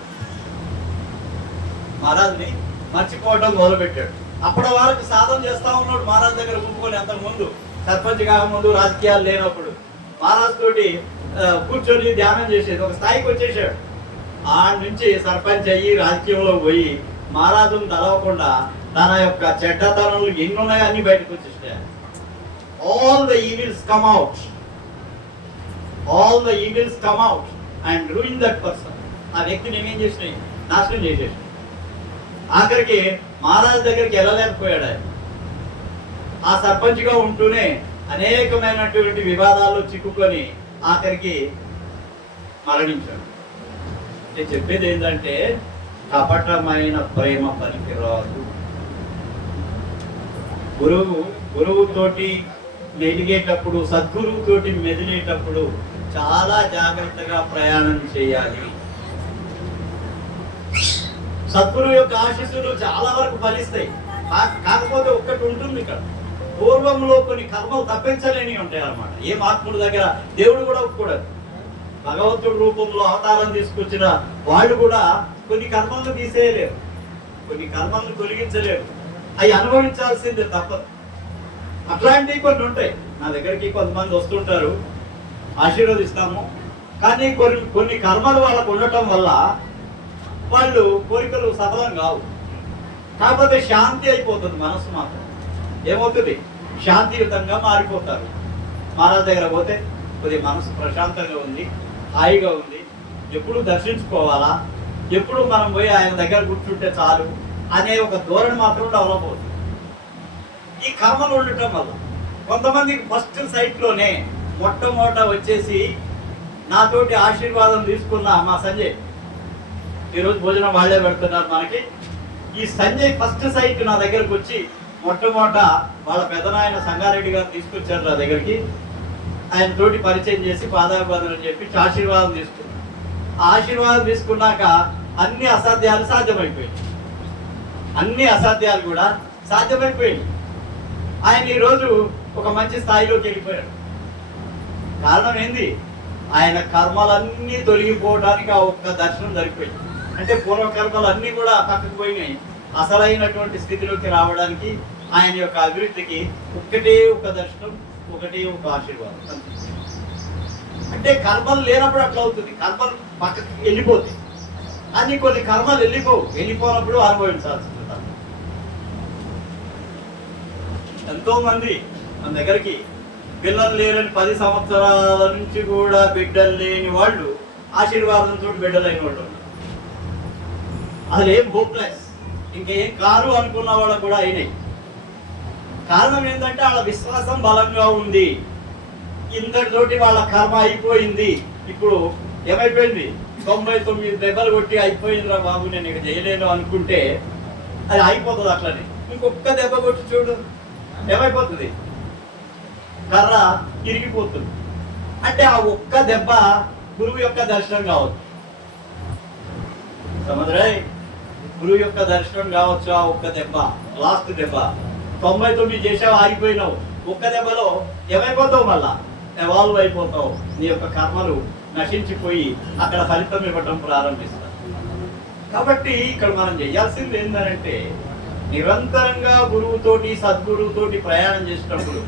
మహారాజుని మర్చిపోవటం మొదలుపెట్టాడు. అప్పటి వరకు సాధన చేస్తా ఉన్నాడు మహారాజు దగ్గర కూర్చొని. అంతకుముందు సర్పంచ్ కాకముందు, రాజకీయాలు లేనప్పుడు మహారాజు తోటి కూర్చొని ధ్యానం చేసేది. ఒక స్థాయికి వచ్చేసాడు. ఆ నుంచి సర్పంచ్ అయ్యి రాజకీయంలో పోయి మహారాజును తలవకుండా తన యొక్క చెడ్డతనాలు ఎన్ని ఉన్నాయో అన్ని బయటకు వచ్చేస్తాయి. All the evils come out, all the evils come out and ruin that person. ఆ వ్యక్తిని ఏమేం చేసినాయి? నాశనం చేసేసి ఆఖరికి మహారాజు దగ్గరికి వెళ్ళలేకపోయాడు ఆయన. ఆ సర్పంచ్గా ఉంటూనే అనేకమైనటువంటి వివాదాల్లో చిక్కుకొని ఆఖరికి మరణించాడు. నేను చెప్పేది ఏంటంటే కపటమైన ప్రేమ పనికిరాదు. గురువుతోటి మెదిగేటప్పుడు, సద్గురువుతోటి మెదిలేటప్పుడు చాలా జాగ్రత్తగా ప్రయాణం చేయాలి. సద్గురు యొక్క ఆశీస్సులు చాలా వరకు ఫలిస్తాయి. కాకపోతే ఒక్కటి ఉంటుంది ఇక్కడ, పూర్వంలో కొన్ని కర్మలు తప్పించలేని ఉంటాయి అన్నమాట. ఏ మహాత్ముడి దగ్గర దేవుడు కూడా ఒప్పుకోడు. భగవంతుడి రూపంలో అవతారం తీసుకొచ్చిన వాళ్ళు కూడా కొన్ని కర్మలను తీసేయలేరు, కొన్ని కర్మలను తొలగించలేరు. అవి అనుభవించాల్సిందే తప్పదు. అట్లాంటివి కొన్ని ఉంటాయి. నా దగ్గరికి కొంతమంది వస్తుంటారు, ఆశీర్వదిస్తాము, కానీ కొన్ని కర్మలు వాళ్ళకు ఉండటం వల్ల వాళ్ళు కోరికలు సఫలం కావు. కాకపోతే శాంతి అయిపోతుంది మనసు మాత్రం. ఏమవుతుంది? శాంతియుతంగా మారిపోతారు. మహారాజ్ దగ్గర పోతే కొద్దిగా మనసు ప్రశాంతంగా ఉంది, హాయిగా ఉంది, ఎప్పుడు దర్శించుకోవాలా, ఎప్పుడు మనం పోయి ఆయన దగ్గర కూర్చుంటే చాలు అనే ఒక ధోరణి మాత్రం డెవలప్ అవుతుంది ఈ కర్మలు ఉండటం వల్ల. కొంతమందికి ఫస్ట్ సైట్లోనే మొట్టమొదట వచ్చేసి నాతోటి ఆశీర్వాదం తీసుకున్న మా సంజయ్, ఈరోజు భోజనం వాళ్ళే పెడుతున్నారు మనకి. ఈ సంజయ్ ఫస్ట్ సైట్ నా దగ్గరకు వచ్చి మొట్టమొదట వాళ్ళ పెదనాయన సంగారెడ్డి గారు తీసుకొచ్చారు నా దగ్గరికి. ఆయన తోటి పరిచయం చేసి పాదాభివందనం చెప్పి ఆశీర్వాదం తీసుకున్నాను. ఆ ఆశీర్వాదం తీసుకున్నాక అన్ని అసాధ్యాలు సాధ్యమైపోయాయి, అన్ని అసాధ్యాలు కూడా సాధ్యమైపోయాయి. ఆయన ఈరోజు ఒక మంచి స్థాయిలోకి వెళ్ళిపోయాడు. కారణం ఏంది? ఆయన కర్మలన్నీ తొలగిపోవడానికి ఆ ఒక్క దర్శనం సరిపోయింది. అంటే పూర్వకర్మలు అన్నీ కూడా పక్కకు పోయినాయి. అసలైనటువంటి స్థితిలోకి రావడానికి ఆయన యొక్క అభివృద్ధికి ఒకటే ఒక దర్శనం, ఒకటే ఒక ఆశీర్వాదం. అంటే కర్మలు లేనప్పుడు అట్లా అవుతుంది, కర్మలు పక్కకి వెళ్ళిపోతాయి. కానీ కొన్ని కర్మలు వెళ్ళిపోనప్పుడు అనుభవించాల్సి ఉంటుంది. ఎంతో మంది మన దగ్గరికి పిల్లలు లేరని 10 సంవత్సరాల నుంచి కూడా బిడ్డలు లేని వాళ్ళు ఆశీర్వాదంతో బిడ్డలైన వాళ్ళు ఉన్నారు. అసలు ఏం హోప్లెస్, ఇంకేం కారు అనుకున్న వాళ్ళకు కూడా అయినాయి. కారణం ఏంటంటే వాళ్ళ విశ్వాసం బలంగా ఉంది. ఇంతటితోటి వాళ్ళ కర్మ అయిపోయింది. ఇప్పుడు ఏమైపోయింది? 99 దెబ్బలు కొట్టి అయిపోయిందిరా బాబు, నేను ఇక చేయలేను అనుకుంటే అది అయిపోతుంది అట్లనే. ఇంకొక దెబ్బ కొట్టి చూడు, ఏమైపోతుంది? కర్ర ఇరిగిపోతుంది. అంటే ఆ ఒక్క దెబ్బ గురువు యొక్క దర్శనం కావచ్చు. సముద్రాయ్ గురువు యొక్క దర్శనం కావచ్చు. ఆ ఒక్క దెబ్బ, లాస్ట్ దెబ్బ. 99 చేసావు, ఆగిపోయినావు. ఒక్క దెబ్బలో ఏమైపోతావు? మళ్ళా ఎవాల్వ్ అయిపోతావు. నీ యొక్క కర్మలు నశించిపోయి అక్కడ ఫలితం ఇవ్వటం ప్రారంభిస్తావు. కాబట్టి ఇక్కడ మనం చేయాల్సింది ఏంటంటే నిరంతరంగా గురువుతోటి, సద్గురువుతోటి ప్రయాణం చేసినప్పుడు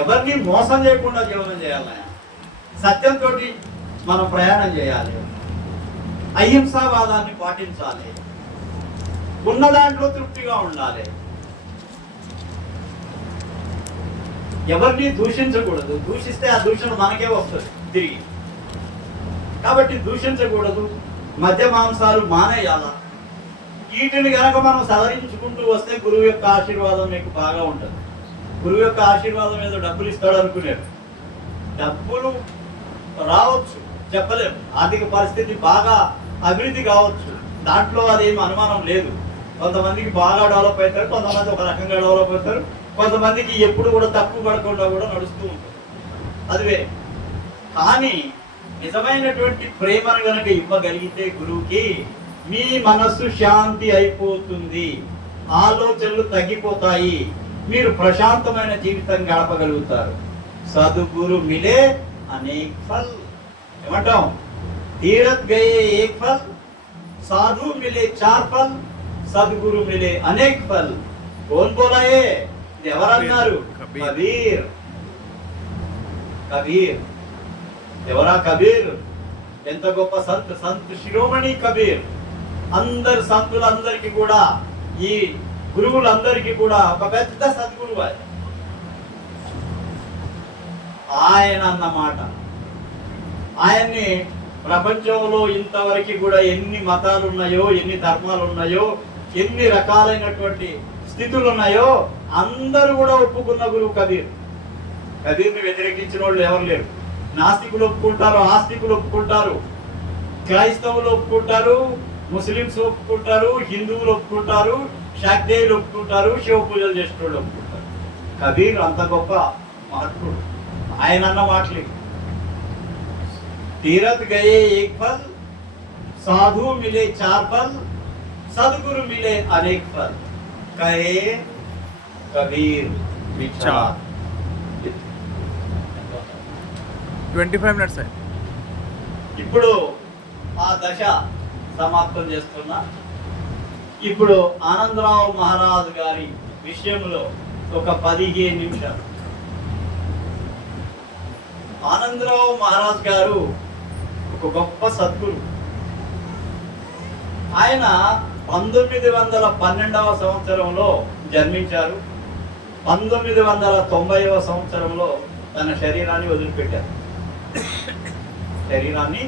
ఎవరిని మోసం చేయకుండా జీవనం చేయాలి. సత్యంతో మనం ప్రయాణం చేయాలి. అహింసావాదాన్ని పాటించాలి. ఉన్న దాంట్లో తృప్తిగా ఉండాలి. ఎవరిని దూషించకూడదు. దూషిస్తే ఆ దూషణ మనకే వస్తుంది తిరిగి. కాబట్టి దూషించకూడదు. మద్య మాంసాలు మానేయాల. వీటిని కనుక మనం సవరించుకుంటూ వస్తే గురువు యొక్క ఆశీర్వాదం మీకు బాగా ఉంటుంది. గురువు యొక్క ఆశీర్వాదం ఏదో డబ్బులు ఇస్తాడు అనుకునేది. డబ్బులు రావచ్చు, చెప్పలేము. ఆర్థిక పరిస్థితి బాగా అభివృద్ధి కావచ్చు, దాంట్లో అదేం అనుమానం లేదు. కొంతమందికి బాగా డెవలప్ అవుతారు, కొంతమంది ఒక రకంగా డెవలప్ అవుతారు, కొంతమందికి ఎప్పుడు కూడా తక్కువ పడకుండా కూడా నడుస్తూ ఉంటుంది. అదివే. కానీ నిజమైనటువంటి ప్రేమను కనుక ఇవ్వగలిగితే గురువుకి మీ మనస్సు శాంతి అయిపోతుంది, ఆలోచనలు తగ్గిపోతాయి, మీరు ప్రశాంతమైన జీవితం గడపగలుగుతారు. సద్గురు మిలే అనేక ఫల్. ఏమంటాం? తీరత్ గయే ఏక్ ఫల్, సాధు మిలే 4 ఫల్, సద్గురు మిలే అనేక ఫల్. కోన్ బోలాయే? ఎవరన్నారు? కబీర్. కబీర్ ఎవరా? కబీర్ ఎంత గొప్ప సంత్ శిరోమణి కబీర్. అందరు సంతులందరికీ కూడా ఈ గురువులందరికీ కూడా ఒక పెద్ద సద్గురువు ఆయన అన్నమాట. ఆయన్ని ప్రపంచంలో ఇంతవరకు కూడా ఎన్ని మతాలు ఉన్నాయో, ఎన్ని ధర్మాలు ఉన్నాయో, ఎన్ని రకాలైనటువంటి స్థితులు ఉన్నాయో అందరూ కూడా ఒప్పుకున్న గురువు కబీర్. కబీర్ని వ్యతిరేకించిన వాళ్ళు ఎవరు లేరు. నాస్తికులు ఒప్పుకుంటారు, ఆస్తికులు ఒప్పుకుంటారు, క్రైస్తవులు ఒప్పుకుంటారు, ముస్లింస్ ఒప్పుకుంటారు, హిందువులు ఒప్పుకుంటారు, శాక్తేయులు ఒప్పుకుంటారు, శివ పూజలు చేసిన వాళ్ళు ఒప్పుకుంటారు. కబీర్ అంత గొప్ప మహాత్ముడు. ఆయన అన్న మాటలు तीरथ गए एक फल, साधु मिले 4 फल, सदगुरु मिले अनेक फल, कहे कबीर विचार. 25 minutes. ఇప్పుడు ఆ దశ సమాప్తం చేస్తున్నా. ఇప్పుడు ఆనందరావు మహారాజు గారి విషయంలో ఒక 15 నిమిషాలు. ఆనందరావు మహారాజ్ గారు ఒక గొప్ప సద్గురు. ఆయన 1912వ సంవత్సరంలో జన్మించారు. 1990వ సంవత్సరంలో తన శరీరాన్ని వదిలిపెట్టారు. శరీరాన్ని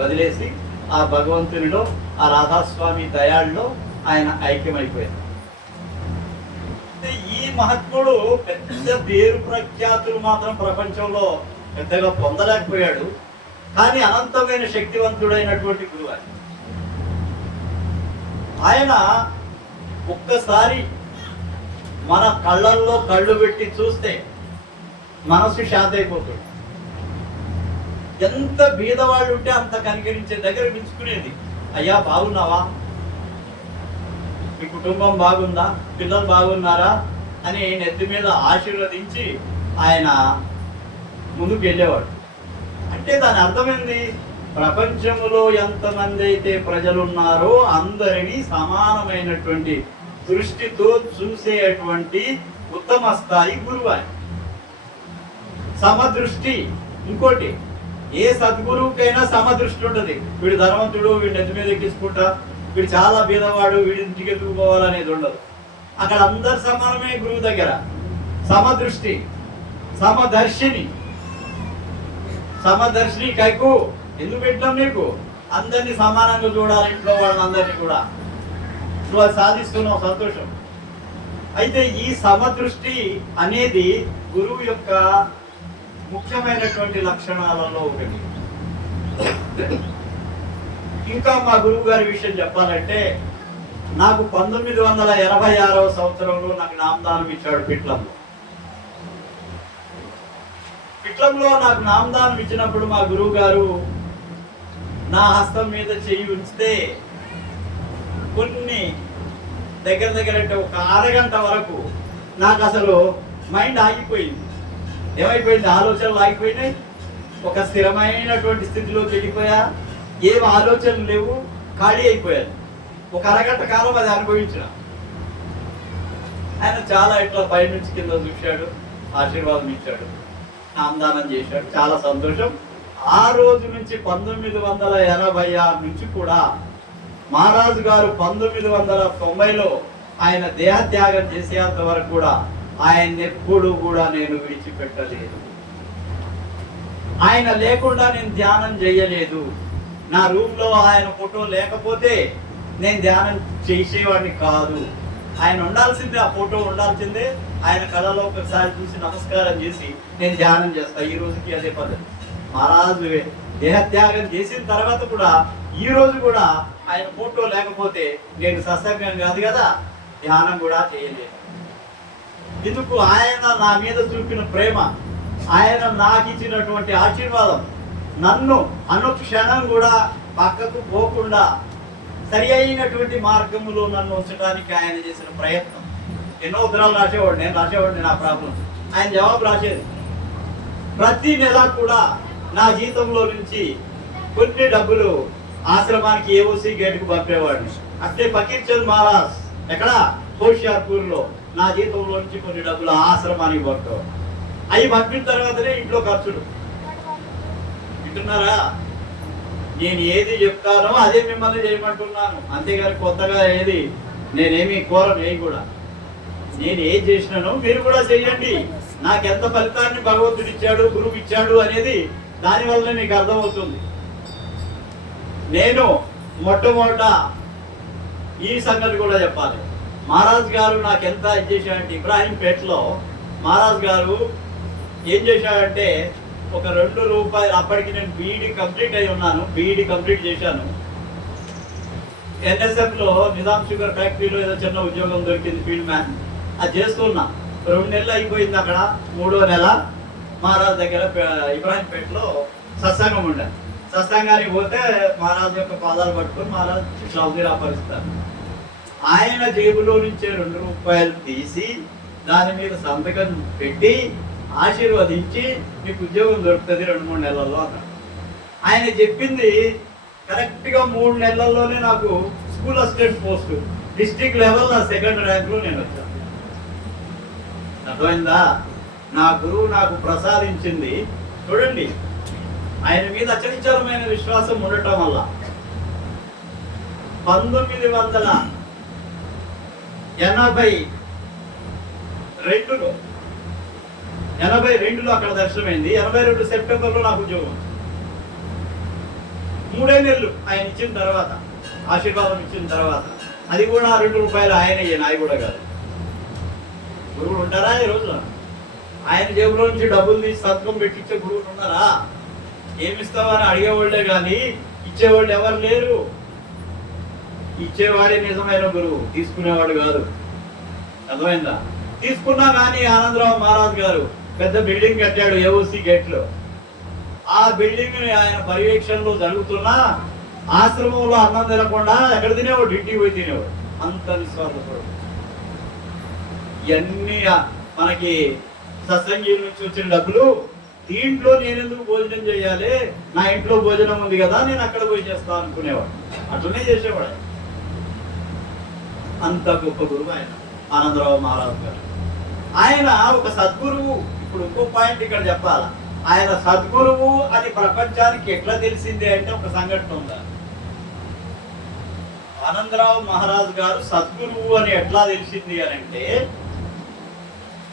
వదిలేసి ఆ భగవంతునిలో, ఆ రాధాస్వామి దయాళ్ళలో ఆయన ఐక్యమైపోయారు. ఈ మహాత్ముడు పెద్ద పేరు ప్రఖ్యాతులు మాత్రం ప్రపంచంలో పెద్దగా పొందలేకపోయాడు. కానీ అనంతమైన శక్తివంతుడైనటువంటి గురువు ఆయన. ఒక్కసారి మన కళ్ళల్లో కళ్ళు పెట్టి చూస్తే మనసు శాంతి అయిపోతుంది. ఎంత బీదవాళ్ళు ఉంటే అంత కనికరించే దగ్గర మించుకునేది. అయ్యా బాగున్నావా, మీ కుటుంబం బాగుందా, పిల్లలు బాగున్నారా అని నెత్తి మీద ఆశీర్వదించి ఆయన ముందుకు వెళ్ళేవాడు. అంటే దాని అర్థమైంది, ప్రపంచంలో ఎంతమంది అయితే ప్రజలున్నారో అందరినీ సమానమైనటువంటి దృష్టితో చూసేటువంటి ఉత్తమ స్థాయి గురువు ఆయన. సమదృష్టి. ఇంకోటి, ఏ సద్గురువుకైనా సమదృష్టి ఉంటుంది. వీడు ధనవంతుడు, వీడి నెత్తి మీద ఎక్కించుకుంటా, వీడు చాలా బీదవాడు, వీడి ఇంటికి ఎదుగుకోవాలనేది ఉండదు. అక్కడ అందరు సమానమే గురువు దగ్గర. సమదృష్టి, సమదర్శిని. సమదర్శిని కైకు ఎందుకు పెట్టాం నీకు? అందరినీ సమానంగా చూడాలి, ఇంట్లో వాళ్ళందరినీ కూడా. నువ్వు అది సాధిస్తున్నావు, సంతోషం. అయితే ఈ సమదృష్టి అనేది గురువు యొక్క ముఖ్యమైనటువంటి లక్షణాలలో ఒకటి. ఇంకా మా గురువు గారి విషయం చెప్పాలంటే, నాకు 1986వ సంవత్సరంలో నాకు నామదానం ఇచ్చాడు పిట్లంలో. పిట్లంలో నాకు నామదానం ఇచ్చినప్పుడు మా గురువు గారు నా హస్తం మీద చెయ్యి ఉంచితే కొన్ని దగ్గర అంటే ఒక అరగంట వరకు నాకు అసలు మైండ్ ఆగిపోయింది. ఏమైపోయింది? ఆలోచనలు ఆగిపోయినాయి. ఒక స్థిరమైనటువంటి స్థితిలోకి వెళ్ళిపోయా. ఏం ఆలోచనలు లేవు, ఖాళీ అయిపోయాను. ఒక అరగంట కాలం అది అనుభవించిన. ఆయన చాలా ఇట్లా పై నుంచి కింద చూశాడు, ఆశీర్వాదం ఇచ్చాడు, నామదానం చేశాడు. చాలా సంతోషం. ఆ రోజు నుంచి 1986 నుంచి కూడా మహారాజు గారు 1990లో ఆయన దేహత్యాగం చేసేంత వరకు కూడా ఆయన ఎప్పుడు కూడా నేను విడిచిపెట్టలేదు. ఆయన లేకుండా నేను ధ్యానం చేయలేదు. నా రూమ్లో ఆయన ఫోటో లేకపోతే నేను ధ్యానం చేసేవాడిని కాదు. ఆయన ఉండాల్సిందే, ఆ ఫోటో ఉండాల్సిందే. ఆయన కళలో ఒకసారి చూసి నమస్కారం చేసి నేను ధ్యానం చేస్తా. ఈ రోజుకి అదే పద్ధతి. మహారాజు దేహత్యాగం చేసిన తర్వాత కూడా ఈ రోజు కూడా ఆయన ఫోటో లేకపోతే నేను సత్సంగం కాదు కదా, ధ్యానం కూడా చేయలేదు. ఎందుకు? ఆయన నా మీద చూపిన ప్రేమ, ఆయన నాకు ఇచ్చినటువంటి ఆశీర్వాదం నన్ను అనుక్షణం కూడా పక్కకు పోకుండా సరి అయినటువంటి మార్గంలో నన్ను ఉంచడానికి ఆయన చేసిన ప్రయత్నం. ఎన్నో ఉత్తరాలు రాసేవాడు, నేను రాసేవాడిని నా ప్రాబ్లం, ఆయన జవాబు రాసేది. ప్రతి నెల కూడా నా జీతంలో నుంచి కొన్ని డబ్బులు ఆశ్రమానికి ఏఓసి గేటుకు పంపేవాడిని. అట్లే ఫకీర్ చంద్ మహారాజ్ ఎక్కడ హోషియార్పూర్లో నా జీతంలో నుంచి కొన్ని డబ్బులు ఆశ్రమానికి పంపేవాడు. అవి పంపిన తర్వాతనే ఇంట్లో ఖర్చులు. వింటున్నారా? నేను ఏది చెప్తానో అదే మిమ్మల్ని చేయమంటున్నాను, అంతేగాని కొత్తగా ఏది నేనేమి కోరను ఏం కూడా. నేను ఏం చేసినానో మీరు కూడా చెయ్యండి. నాకెంత ఫలితాన్ని భగవంతుడు ఇచ్చాడు, గురువు ఇచ్చాడు అనేది దానివల్ల మీకు అర్థమవుతుంది. నేను మొట్టమొదట ఈ సంగతి కూడా చెప్పాలి. మహారాజ్ గారు నాకు ఎంత ఇది చేశాడంటే, ఇబ్రాహీంపేటలో మహారాజ్ గారు ఏం చేశాడంటే ఒక ₹2, అప్పటికి నేను బీఈడి కంప్లీట్ అయి ఉన్నాను, బీఈడి కంప్లీట్ చేశాను. ఎన్ఎస్ఎఫ్లో నిజాం షుగర్ ఫ్యాక్టరీలో ఏదో చిన్న ఉద్యోగం దొరికింది, ఫీల్డ్ మ్యాన్. అది చేస్తున్నా. 2 నెలలు అయిపోయింది. అక్కడ 3వ నెల మహారాజ్ దగ్గర ఇబ్రాహీంపేటలో సత్సంగం ఉండే. సత్సంగానికి పోతే మహారాజు యొక్క పాదాలు పట్టుకొని మహారాజ్ ఇట్లా ఉదిరాపరుస్తారు. ఆయన జేబులో నుంచే ₹2 తీసి దాని మీద సంతకం పెట్టి ఆశీర్వదించి మీకు ఉద్యోగం దొరుకుతుంది 2-3 నెలల్లో అన్నాడు. ఆయన చెప్పింది కరెక్ట్గా 3 నెలల్లోనే నాకు school assistant post, district level నా 2nd ర్యాంక్లో నేను వచ్చాను. అర్థమైందా? నా గురువు నాకు ప్రసాదించింది. చూడండి, ఆయన మీద అచంచలమైన విశ్వాసం ఉండటం వల్ల 1982లో అక్కడ దర్శనమైంది. 82 సెప్టెంబర్లో నాకు ఉద్యోగం. 3 నెలలు ఆయన ఇచ్చిన తర్వాత, ఆశీర్వాదం ఇచ్చిన తర్వాత, అది కూడా ₹2 ఆయన నాయి కూడా కాదు. గురువులు ఉంటారా ఈ రోజు? ఆయన జేబులో నుంచి డబ్బులు తీసి సంతకం పెట్టించే గురువులు ఉన్నారా? ఏమిస్తావని అడిగేవాళ్ళే కానీ ఇచ్చేవాళ్ళు ఎవరు లేరు. ఇచ్చేవాడే నిజమైన గురువు, తీసుకునేవాడు కాదు. అర్థమైందా? తీసుకున్నా కానీ ఆనందరావు మహారాజ్ గారు పెద్ద బిల్డింగ్ కట్టాడు ఏఓసి గేట్లో. ఆ బిల్డింగ్ ని ఆయన పర్యవేక్షణలో జరుగుతున్నా ఆశ్రమంలో అన్నం తినకుండా ఎక్కడ తినేవాడు? ఇంటికి పోయి తినేవాడు. అంత విశ్వాసపడు. ఇవన్నీ మనకి సత్సంగీల నుంచి వచ్చిన డబ్బులు. దీంట్లో నేను ఎందుకు భోజనం చేయాలి, నా ఇంట్లో భోజనం ఉంది కదా, నేను అక్కడ పోయి చేస్తాను అనుకునేవాడు. అట్లనే చేసేవాడు. అంత గొప్ప గురువు ఆయన ఆనందరావు మహారాజ్ గారు. ఆయన ఒక సద్గురువు. ఇప్పుడు ఇంకో పాయింట్ ఇక్కడ చెప్పాల. ఆయన సద్గురువు అని ప్రపంచానికి ఎట్లా తెలిసింది అంటే ఒక సంఘటన ఉందా? ఆనందరావు మహారాజ్ గారు సద్గురువు అని ఎట్లా తెలిసింది అని అంటే,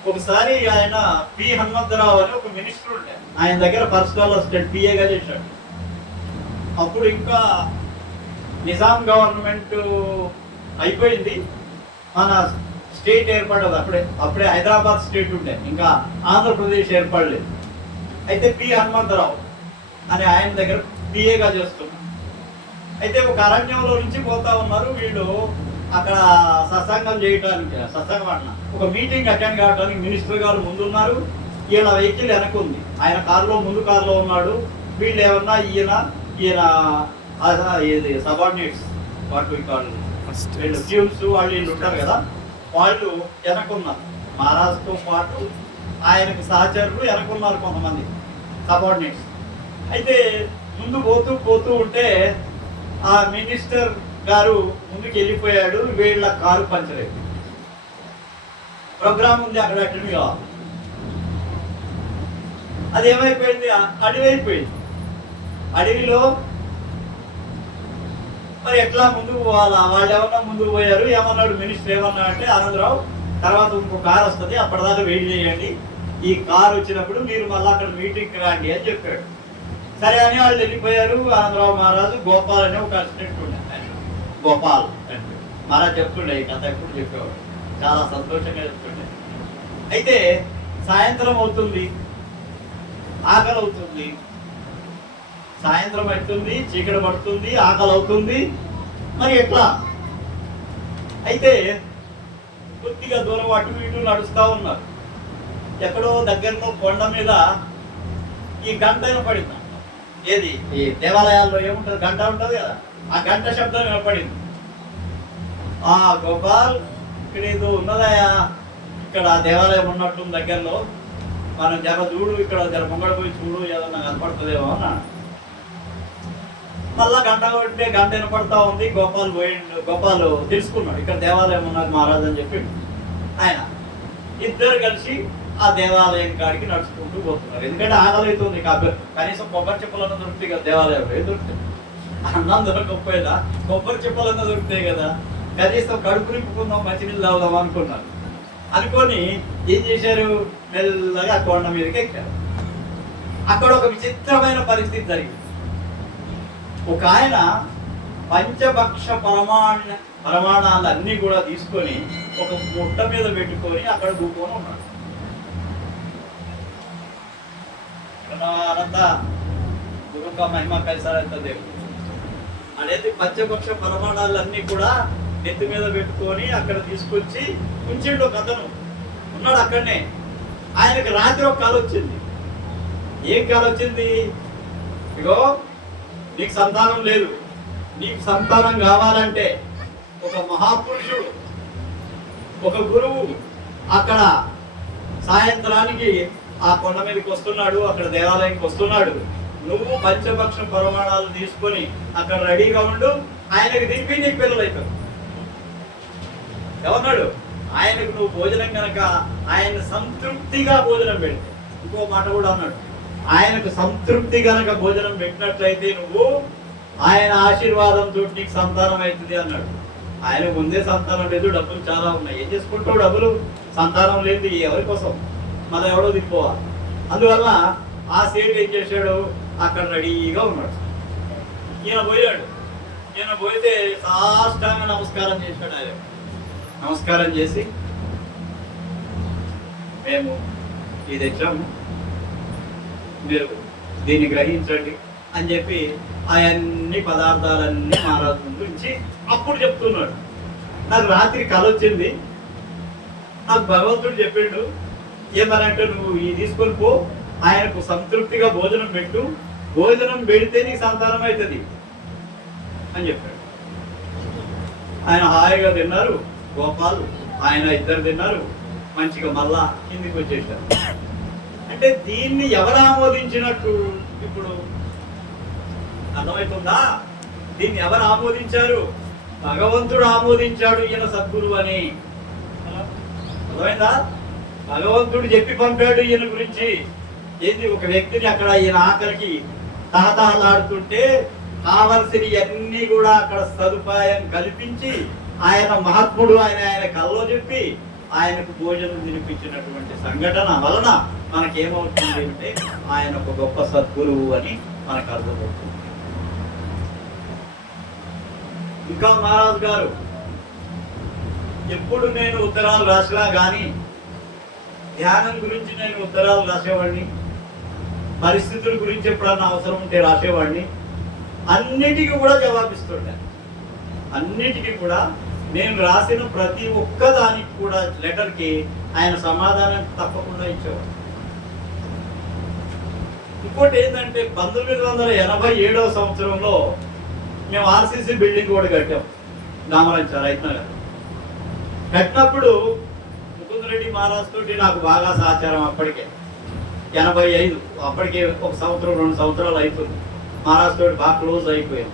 ఒకసారి ఆయన పి హనుమంతరావు అని ఒక మినిస్టర్ ఉండే, ఆయన దగ్గర పర్సనల్ అసిస్టెంట్ పిఏగా చేశాడు. అప్పుడు ఇంకా నిజాం గవర్నమెంట్ అయిపోయింది, మన స్టేట్ ఏర్పడదు. అప్పుడే హైదరాబాద్ స్టేట్ ఉండే, ఇంకా ఆంధ్రప్రదేశ్ ఏర్పడలేదు. అయితే పి హనుమంతరావు అని ఆయన దగ్గర పిఏగా చేస్తున్నారు. అయితే ఒక అరణ్యంలో నుంచి పోతా ఉన్నారు వీళ్ళు. అక్కడ సత్సంగం చేయడానికి, సత్సంగం అన్న ఒక మీటింగ్ అటెండ్ కావడానికి మినిస్టర్ గారు ముందున్నారు, ఈయన వెహికల్ వెనకుంది. ఆయన ముందు కారులో ఉన్నాడు. వీళ్ళు ఏమన్నా ఈయన సబార్డినేట్స్, వీళ్ళు ఫ్యూల్స్ వాళ్ళు వీళ్ళు ఉంటారు కదా, వాళ్ళు వెనకున్నారు. మహారాజుతో పాటు ఆయనకు సహచరులు వెనకున్నారు కొంతమంది సబార్డినేట్స్. అయితే ముందు పోతూ ఉంటే ఆ మినిస్టర్ గారు ముందుకు వెళ్ళిపోయాడు. వీళ్ళ కారు పంచర్ అయిపోయింది. ప్రోగ్రామ్ ఉంది అక్కడ అటెండ్ కావాలి. అది ఏమైపోయింది? అడవి అయిపోయింది. అడవిలో మరి ఎట్లా ముందుకు పోవాలా? వాళ్ళు ఏమన్నా ముందుకు పోయారు. ఏమన్నాడు మినిస్టర్? ఏమన్నా అంటే, ఆనందరావు తర్వాత ఇంకో కారు వస్తుంది, అప్పటిదాకా వెయిట్ చేయండి, ఈ కారు వచ్చినప్పుడు మీరు మళ్ళీ అక్కడ మీటింగ్కి రండి అని చెప్పాడు. సరే అని వాళ్ళు వెళ్ళిపోయారు. ఆనందరావు మహారాజు గోపాల్ అనే ఒక అసిస్టెంట్ ఉండే, గోపాల్ మహారాజ్ చెప్తుండే ఈ కథ, ఎప్పుడు చెప్పేవాడు, చాలా సంతోషంగా చెప్తుండే. అయితే సాయంత్రం అవుతుంది, ఆకలి అవుతుంది. సాయంత్రం అవుతుంది, చీకటి పడుతుంది, ఆకలి అవుతుంది. మరి ఎట్లా? అయితే కొద్దిగా దూరం అటు ఇటు నడుస్తూ ఉన్నారు. ఎక్కడో దగ్గరలో కొండ మీద ఈ గంట వినపడింది. ఏది ఈ దేవాలయాల్లో ఏముంటుంది? గంట ఉంటుంది కదా, ఆ గంట శబ్దం వినపడింది. గోపాల్, ఇక్కడ ఏదో ఉన్నదయా, ఇక్కడ దేవాలయం ఉన్నట్టుంది దగ్గరలో, మనం జర చూడు, ఇక్కడ జర ముంగడ పోయి చూడు, ఏదన్నా కనపడుతుందేమో అన్నాడు. మళ్ళా గంట కొట్టే గంట వినపడతా ఉంది. గోపాల్ తెలుసుకున్నాడు ఇక్కడ దేవాలయం ఉన్నది మహారాజ్ అని చెప్పి. ఆయన ఇద్దరు కలిసి ఆ దేవాలయం కాడికి నడుచుకుంటూ పోతున్నారు. ఎందుకంటే ఆకలి అవుతుంది, కనీసం కొబ్బరి చెప్పులన్నా దొరుకుతాయి కదా దేవాలయంలో. ఏం దొరుకుతాయి? అన్నం దొరకకపోయినా కొబ్బరి చెప్పులన్నా దొరుకుతాయి కదా. కనీసం కడుపు నింపుకుందాం, మంచినీళ్ళు తాగుదాం అనుకున్నారు. అనుకొని ఏం చేశారు, మెల్లగా కొండ మీదకి ఎక్కారు. అక్కడ ఒక విచిత్రమైన పరిస్థితి జరిగింది. ఒక ఆయన పంచభక్ష ప్రమాణాలన్నీ కూడా తీసుకొని ఒక ముట్ట మీద పెట్టుకొని అక్కడ కూర్చొని ఉన్నాడు. అనంత గురుక మహిమ కైసారంత దేవుడు అనేది పంచభక్ష ప్రమాణాలన్నీ కూడా నెత్తి మీద పెట్టుకొని అక్కడ తీసుకొచ్చి ఉంచిండు. ఒక అతను ఉన్నాడు అక్కడనే. ఆయనకి రాత్రి ఒక కళ వచ్చింది. ఏం కళ వచ్చింది? ఇగో నీకు సంతానం లేదు, నీకు సంతానం కావాలంటే ఒక మహాపురుషుడు, ఒక గురువు అక్కడ సాయంత్రానికి ఆ కొండ మీదకి వస్తున్నాడు, అక్కడ దేవాలయానికి వస్తున్నాడు. నువ్వు పంచభక్ష ప్రమాణాలు తీసుకొని అక్కడ రెడీగా ఉండు, ఆయనకు దింపి నీకు పిల్లలు అవుతారు. ఏమన్నాడు? ఆయనకు నువ్వు భోజనం కనుక ఆయన సంతృప్తిగా భోజనం పెడితే, ఇంకో మాట కూడా అన్నాడు, ఆయనకు సంతృప్తి కనుక భోజనం పెట్టినట్లయితే నువ్వు ఆయన ఆశీర్వాదంతో నీకు సంతానం అవుతుంది అన్నాడు. ఆయన ముందే సంతానం లేదు, డబ్బులు చాలా ఉన్నాయి, ఏం చేసుకుంటావు డబ్బులు? సంతానం లేదు, ఎవరి కోసం? మనం ఎవడో దిగిపోవాలి. అందువల్ల ఆ సేటు ఏం చేశాడు, అక్కడ రెడీగా ఉన్నాడు. ఈయన పోయాడు. ఈయన పోయితే సాష్టాంగ నమస్కారం చేశాడు. ఆయన నమస్కారం చేసి, మేము ఇది తెచ్చాము, మీరు దీన్ని గ్రహించండి అని చెప్పి అవన్నీ పదార్థాలన్నీ మహారాజు ముందు ఉంచి అప్పుడు చెప్తున్నాడు, నాకు రాత్రి కల వచ్చింది, నాకు భగవంతుడు చెప్పిండు ఏమనంటే నువ్వు ఈ తీసుకొని పో, ఆయనకు సంతృప్తిగా భోజనం పెట్టు, భోజనం పెడితే నీకు సంతానం అవుతుంది అని చెప్పాడు. ఆయన హాయిగా తిన్నారు. గోపాలు ఆయన ఇద్దరు తిన్నారు. మంచిగా మళ్ళా కిందికి వచ్చేసారు. అంటే దీన్ని ఎవరు ఆమోదించినట్టు ఇప్పుడు అర్థమవుతుందా? దీన్ని ఎవరు ఆమోదించారు? భగవంతుడు ఆమోదించాడు ఈయన సద్గురు అని. అర్థమైందా? భగవంతుడు చెప్పి పంపాడు ఈయన గురించి. ఏంది, ఒక వ్యక్తిని అక్కడ ఈయన ఆఖరికి తహతహలాడుతుంటే కావలసిన అన్ని కూడా అక్కడ సదుపాయం కల్పించి ఆయన మహాత్ముడు ఆయన కల్లో చెప్పి ఆయనకు భోజనం తినిపించినటువంటి సంఘటన వలన మనకేమవుతుంది అంటే ఆయన ఒక గొప్ప సద్గురువు అని మనకు అర్థమవుతుంది. ఇంకా మహారాజు గారు ఎప్పుడు నేను ఉత్తరాలు రాసినా కానీ ధ్యానం గురించి నేను ఉత్తరాలు రాసేవాడిని, పరిస్థితుల గురించి ఎప్పుడన్నా అవసరం ఉంటే రాసేవాడిని, అన్నిటికీ కూడా జవాబిస్తుండే. అన్నిటికీ కూడా నేను రాసిన ప్రతి ఒక్క దానికి కూడా లెటర్కి ఆయన సమాధానం తప్పకుండా ఇచ్చేవాడు. ఇంకోటి ఏంటంటే 1987వ సంవత్సరంలో మేము ఆర్సీసీ బిల్డింగ్ కూడా కట్టాం రామరాజ రైతనగర్. కట్టినప్పుడు ముకుందరెడ్డి మహారాజ్ తోటి నాకు బాగా సహచారం. అప్పటికే 85, అప్పటికే ఒక సంవత్సరం 2 సంవత్సరాలు అవుతుంది. మహారాజ్ తోటి బాగా క్లోజ్ అయిపోయాం.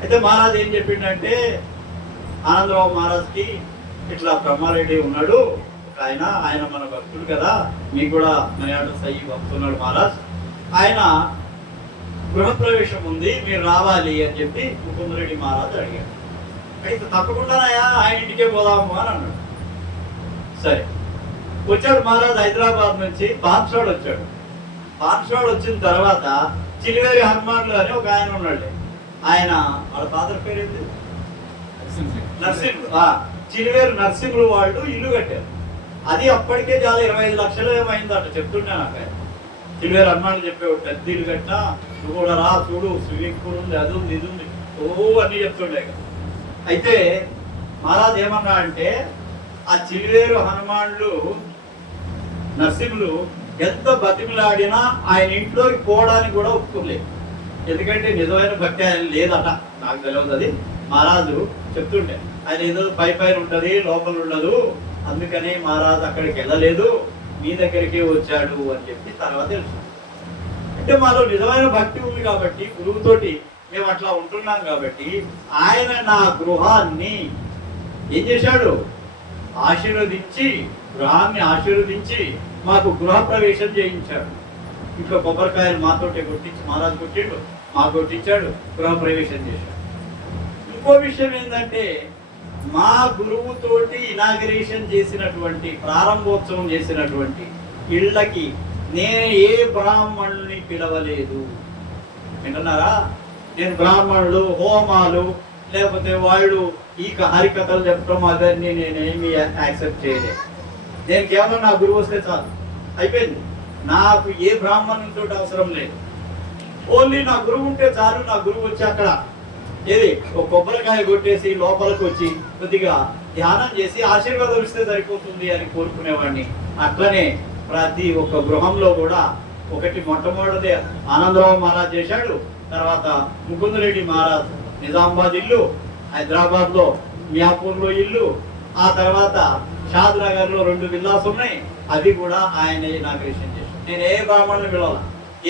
అయితే మహారాజ్ ఏం చెప్పిండంటే, ఆనందరావు మహారాజ్కి ఇట్లా బ్రహ్మారెడ్డి ఉన్నాడు ఒక ఆయన మన భక్తుడు కదా, మీకు కూడా మర్యాద సయ్యి భక్తున్నాడు మహారాజ్, ఆయన గృహప్రవేశం ఉంది, మీరు రావాలి అని చెప్పి ముకుందరెడ్డి మహారాజ్ అడిగాడు. అయితే తప్పకుండానయా ఆయన ఇంటికే పోదాము అని అన్నాడు. సరే వచ్చాడు మహారాజ్. హైదరాబాద్ నుంచి పాన్షాడ్ వచ్చాడు. పాన్షాడ్ వచ్చిన తర్వాత చిలివేరి హనుమాన్లు అని ఒక ఆయన ఉన్నాడు. ఆయన వాళ్ళ ఫాదర్ పేరు ఏంటి? నరసింహులు. చిలివేరు నరసింహులు వాళ్ళు ఇల్లు కట్టారు. అది అప్పటికే చాలా 25 లక్షలు ఏమైందట చెప్తుండే నాకు. ఆయన చిలివేరు హనుమాన్లు చెప్పేవాడు, పెద్ద ఇల్లు కట్టినా నువ్వు కూడా రా చూడు, స్విమ్మింగ్ పూల్ ఉంది, అది ఉంది, ఇది ఉంది, అన్నీ చెప్తుండే. అయితే మహారాజ్ ఏమన్నా అంటే ఆ చిలివేరు హనుమాన్లు నరసింహులు ఎంత బతిమిలాడినా ఆయన ఇంట్లోకి పోవడానికి కూడా ఒప్పుకోలేదు. ఎందుకంటే నిజమైన భక్తి ఆయన లేదట, నాకు తెలియదు. అది మహారాజు చెప్తుంటే ఆయన ఏదో పైన ఉంటుంది, లోపల ఉండదు, అందుకని మహారాజు అక్కడికి వెళ్ళలేదు, మీ దగ్గరికి వచ్చాడు అని చెప్పి తర్వాత తెలుసు. అంటే మాలో నిజమైన భక్తి ఉంది కాబట్టి, గురువుతోటి మేము అట్లా ఉంటున్నాం కాబట్టి ఆయన నా గృహాన్ని ఏం చేశాడు, ఆశీర్వదించి, గృహాన్ని ఆశీర్వదించి మాకు గృహ ప్రవేశం చేయించాడు. ఇంట్లో కొబ్బరికాయలు మాతోటే కొట్టించి, మహారాజు కొట్టిండు, మాకు కొట్టించాడు, గృహ ప్రవేశం చేశాడు. ఇంకో విషయం ఏంటంటే మా గురువుతోటి ఇనాగరేషన్ చేసినటువంటి, ప్రారంభోత్సవం చేసినటువంటి ఇళ్ళకి నేను ఏ బ్రాహ్మణుని పిలవలేదు. వింటున్నారా? నేను బ్రాహ్మణులు, హోమాలు, లేకపోతే వాళ్ళు ఈ హరికథలు చెప్పడం అవన్నీ నేనేమి యాక్సెప్ట్ చేయలేదు. నేను కేవలం నా గురువు వస్తే చాలు, అయిపోయింది. నాకు ఏ బ్రాహ్మణునితో అవసరం లేదు. ఓన్లీ నా గురువు ఉంటే చాలు. నా గురువు వచ్చి అక్కడ ఏది ఒక కొబ్బరికాయ కొట్టేసి లోపలికి వచ్చి కొద్దిగా ధ్యానం చేసి ఆశీర్వాదం ఇస్తే సరిపోతుంది అని కోరుకునేవాడిని. అట్లనే ప్రతి ఒక్క గృహంలో కూడా ఒకటి మొట్టమొదటి ఆనందరావు మహారాజ్ చేశాడు, తర్వాత ముకుందరెడ్డి మహారాజ్ నిజామాబాద్ ఇల్లు, హైదరాబాద్లో మియాపూర్లో ఇల్లు, ఆ తర్వాత షాద్ నగర్లో 2 విల్లాస్ ఉన్నాయి, అవి కూడా ఆయన ఇనాగ్రేషన్ చేశాడు. నేను ఏ బ్రాహ్మణుని పిలవాల,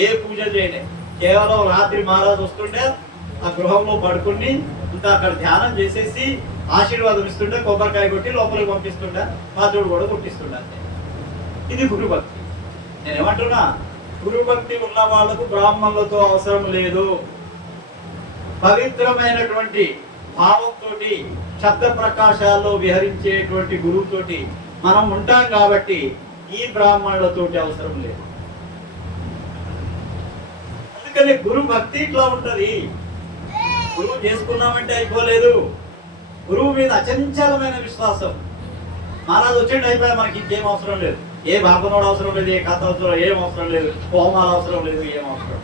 ఏ పూజ చేయలే. కేవలం రాత్రి మహారాజ్ వస్తుంటే ఆ గృహంలో పడుకుని ఇంకా అక్కడ ధ్యానం చేసేసి ఆశీర్వాదం ఇస్తుంటే, కొబ్బరికాయ కొట్టి లోపలికి పంపిస్తుండే, మా తోడు కూడా కొట్టిస్తుండే. అంతే. ఇది గురుభక్తి. నేను ఏమంటున్నా, గురుభక్తి ఉన్న వాళ్ళకు బ్రాహ్మణులతో అవసరం లేదు. పవిత్రమైనటువంటి భావంతో శబ్ద ప్రకాశాల్లో విహరించేటువంటి గురువుతోటి మనం ఉంటాం కాబట్టి ఈ బ్రాహ్మణులతోటి అవసరం లేదు. అందుకని గురు భక్తి ఇట్లా ఉంటది. గురువు చేసుకున్నామంటే అయిపోలేదు. గురువు మీద అచంచలమైన విశ్వాసం. మహారాజు వచ్చేయండి అయిపోయా, మనకి ఇంకేం అవసరం లేదు. ఏ బాబనోడు అవసరం లేదు, ఏ కథ అవసరం, ఏం అవసరం లేదు, హోమాలు అవసరం లేదు, ఏం అవసరం.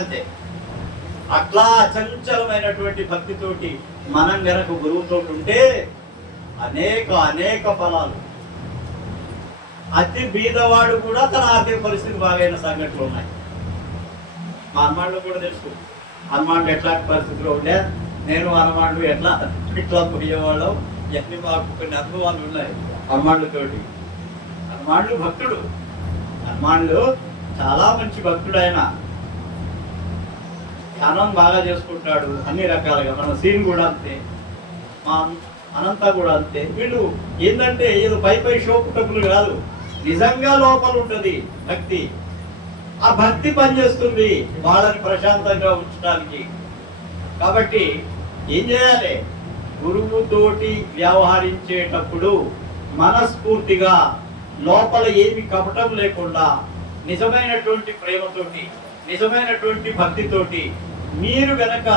అంతే. అట్లా అచంచలమైనటువంటి భక్తితోటి మనం గనక గురువుతో ఉంటే అనేక అనేక ఫలాలు. అతి బీదవాడు కూడా తన ఆర్థిక పరిస్థితి బాగైన సంఘటనలు ఉన్నాయి. మా హనుమాన్లు కూడా తెలుసు. హనుమాన్లు ఎట్లాంటి పరిస్థితిలో ఉండే, నేను హనుమాన్లు ఇట్లా పోయేవాళ్ళం, ఎన్ని మాకు కొన్ని అనుభవాలు ఉన్నాయి హనుమాన్లతోటి. హనుమాన్లు భక్తుడు, హనుమాన్లు చాలా మంచి భక్తుడు. ఆయన ధ్యానం బాగా చేసుకుంటాడు అన్ని రకాలుగా. మన సీన్ కూడా అంతే, మా అనంత కూడా అంతే. వీళ్ళు ఏంటంటే ఏదో పై షో పుట్టకులు కాదు, నిజంగా లోపల ఉంటుంది భక్తి. ఆ భక్తి పనిచేస్తుంది వాళ్ళని ప్రశాంతంగా ఉంచడానికి. కాబట్టి ఏం చేయాలి? గురువుతోటి వ్యవహరించేటప్పుడు మనస్ఫూర్తిగా లోపల ఏమి కపటం లేకుండా నిజమైనటువంటి ప్రేమతోటి, నిజమైనటువంటి భక్తితోటి మీరు గనక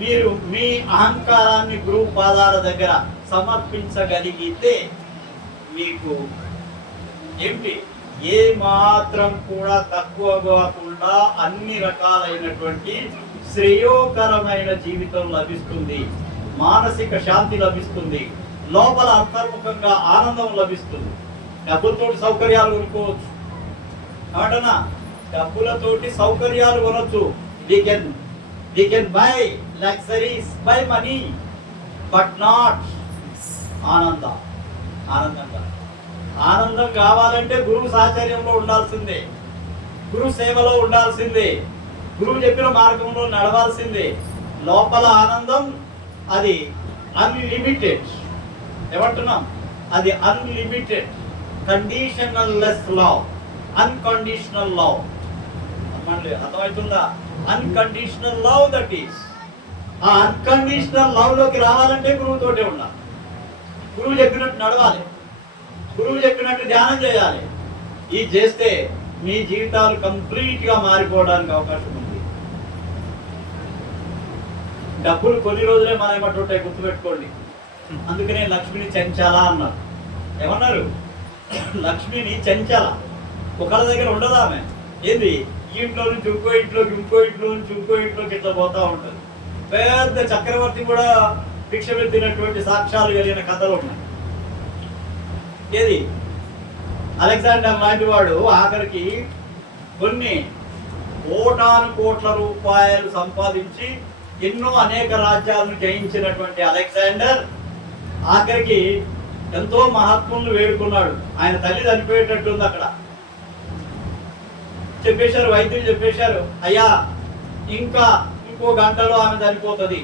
మీరు మీ అహంకారాన్ని గురువు పాదాల దగ్గర సమర్పించగలిగితే మీకు ఏమిటి ఏ మాత్రం కూడా తక్కువ కాకుండా అన్ని రకాలైనటువంటి శ్రేయోకరమైన జీవితం లభిస్తుంది, మానసిక శాంతి లభిస్తుంది, లోపల అంతర్ముఖంగా ఆనందం లభిస్తుంది. డబ్బులతోటి సౌకర్యాలు కొనుక్కోవచ్చు కాటనా, డబ్బులతోటి సౌకర్యాలు కొనొచ్చు. we can buy luxuries by money but not ఆనందంగా. ఆనందం కావాలంటే గురువు సాహచర్యంలో ఉండాల్సిందే, గురువు సేవలో ఉండాల్సిందే, గురువు చెప్పిన మార్గంలో నడవాల్సిందే. లోపల ఆనందం అది అన్లిమిటెడ్. ఏమంటున్నాం? అది unlimited, conditional less love, unconditional love. అర్థమవుతుందా? Unconditional love that is. ఆ అన్కండిషనల్ లవ్ లోకి రావాలంటే గురువుతోటే ఉండాలి. గురువు చెప్పినట్టు నడవాలి, గురువు చెప్పినట్టు ధ్యానం చేయాలి. ఇది చేస్తే మీ జీవితాలు కంప్లీట్ గా మారిపోవడానికి అవకాశం ఉంది. డబ్బులు కొన్ని రోజులే మన ఏమంటుంటాయి గుర్తుపెట్టుకోండి. అందుకనే లక్ష్మిని చెంచాలా అన్నారు. ఏమన్నారు? లక్ష్మిని చెంచాల. ఒకళ్ళ దగ్గర ఉండదు ఆమె. ఏంది? ఈ ఇంట్లో నుంచి ఇంకో ఇంట్లోకి, ఇంకో ఇంట్లో నుంచి ఇంకో ఇంట్లోకి ఇట్లా పోతా ఉంటుంది. పెద్ద చక్రవర్తి కూడా భిక్ష పెట్టినటువంటి సాక్ష్యాలు కలిగిన కథలు ఉన్నాయి. ఏది? అలెగ్జాండర్ లాంటి వాడు ఆఖరికి కొన్ని కోట్ల రూపాయలు సంపాదించి ఎన్నో అనేక రాజ్యాలను జయించినటువంటి అలెగ్జాండర్ ఆఖరికి ఎంతో మహాత్ములను వేడుకున్నాడు. ఆయన తల్లి చనిపోయేటట్టుంది. అక్కడ చెప్పేశారు, వైద్యులు చెప్పేశారు, అయ్యా ఇంకా ఇంకో గంటలో ఆమె చనిపోతుంది,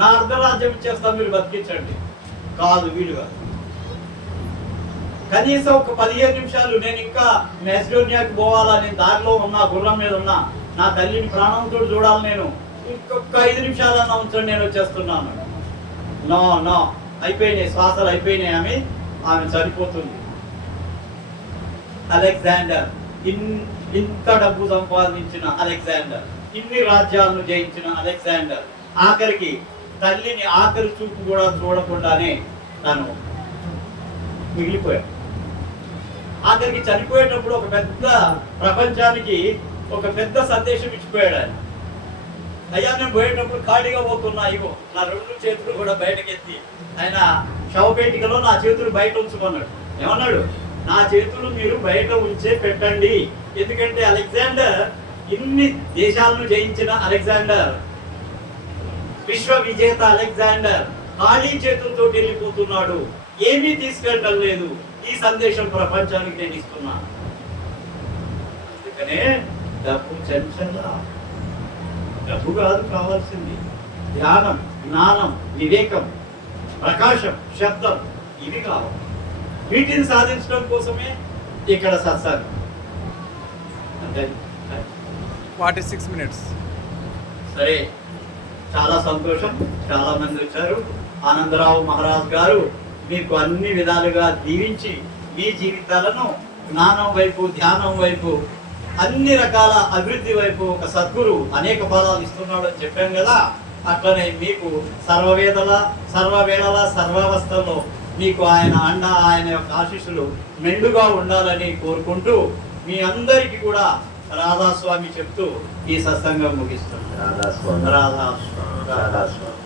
నా అర్ధరాజ్యం ఇచ్చేస్తాం, మీరు బతికించండి. కాదు, వీలుగా కనీసం ఒక 15 నిమిషాలు నేను ఇంకా మెసిడోనియాకి పోవాలా, నేను దారిలో ఉన్నా, గుర్రం మీద ఉన్నా, నా తల్లిని ప్రాణంతో చూడాలి, నేను ఇంకొక 5 నిమిషాలన్నా ఉంచండి, నేను వచ్చేస్తున్నాను. నో నో, అయిపోయినాయి, శ్వాసలు అయిపోయినాయి, ఆమె చనిపోతుంది. అలెగ్జాండర్, ఇంత డబ్బు సంపాదించిన అలెగ్జాండర్, ఇన్ని రాజ్యాలను జయించిన అలెగ్జాండర్ ఆఖరికి తల్లిని ఆఖరి చూపు కూడా చూడకుండానే తను మిగిలిపోయాడు. ఆఖరికి చనిపోయేటప్పుడు ఒక పెద్ద ప్రపంచానికి ఒక పెద్ద సందేశం ఇచ్చిపోయాడు ఆయన. అయ్యా నేను పోయేటప్పుడు ఖాళీగా పోతున్నా, ఇగో నా 2 చేతులు కూడా బయటకెత్తి ఆయన శవపేటికలో నా చేతులు బయట ఉంచుకున్నాడు. ఏమన్నాడు? నా చేతులు మీరు బయట ఉంచే పెట్టండి. ఎందుకంటే అలెగ్జాండర్, ఇన్ని దేశాలను జయించిన అలెగ్జాండర్, విశ్వ విజేత అలెగ్జాండర్ ఖాళీ చేతులతో వెళ్ళిపోతున్నాడు, ఏమీ తీసుకెళ్ళడం లేదు. ఈ సందేశం ప్రపంచానికి నేను ఇస్తున్నాను. అందుకనే డబ్బు చెంచలా, డబ్బు కాదు కావాల్సింది, ధ్యానం, జ్ఞానం, వివేకం, ప్రకాశం, శబ్దం, ఇవి కావాలి. వీటిని సాధించడం కోసమే ఇక్కడ సత్సంగం. అంటే 46 minutes. సరే, చాలా సంతోషం. చాలా మంది వచ్చారు. ఆనందరావు మహారాజ్ గారు మీకు అన్ని విధాలుగా దీవించి మీ జీవితాలను జ్ఞానం వైపు, ధ్యానం వైపు, అన్ని రకాల అభివృద్ధి వైపు ఒక సద్గురు అనేక ఫలాలు ఇస్తున్నాడు అని చెప్పాం కదా. అట్లనే మీకు సర్వవేళల సర్వావస్థల్లో మీకు ఆయన అండ, ఆయన యొక్క ఆశీస్సులు మెండుగా ఉండాలని కోరుకుంటూ మీ అందరికీ కూడా రాధాస్వామి చెప్తూ ఈ సత్సంగం ముగిస్తున్నాం. రాధాస్వామి.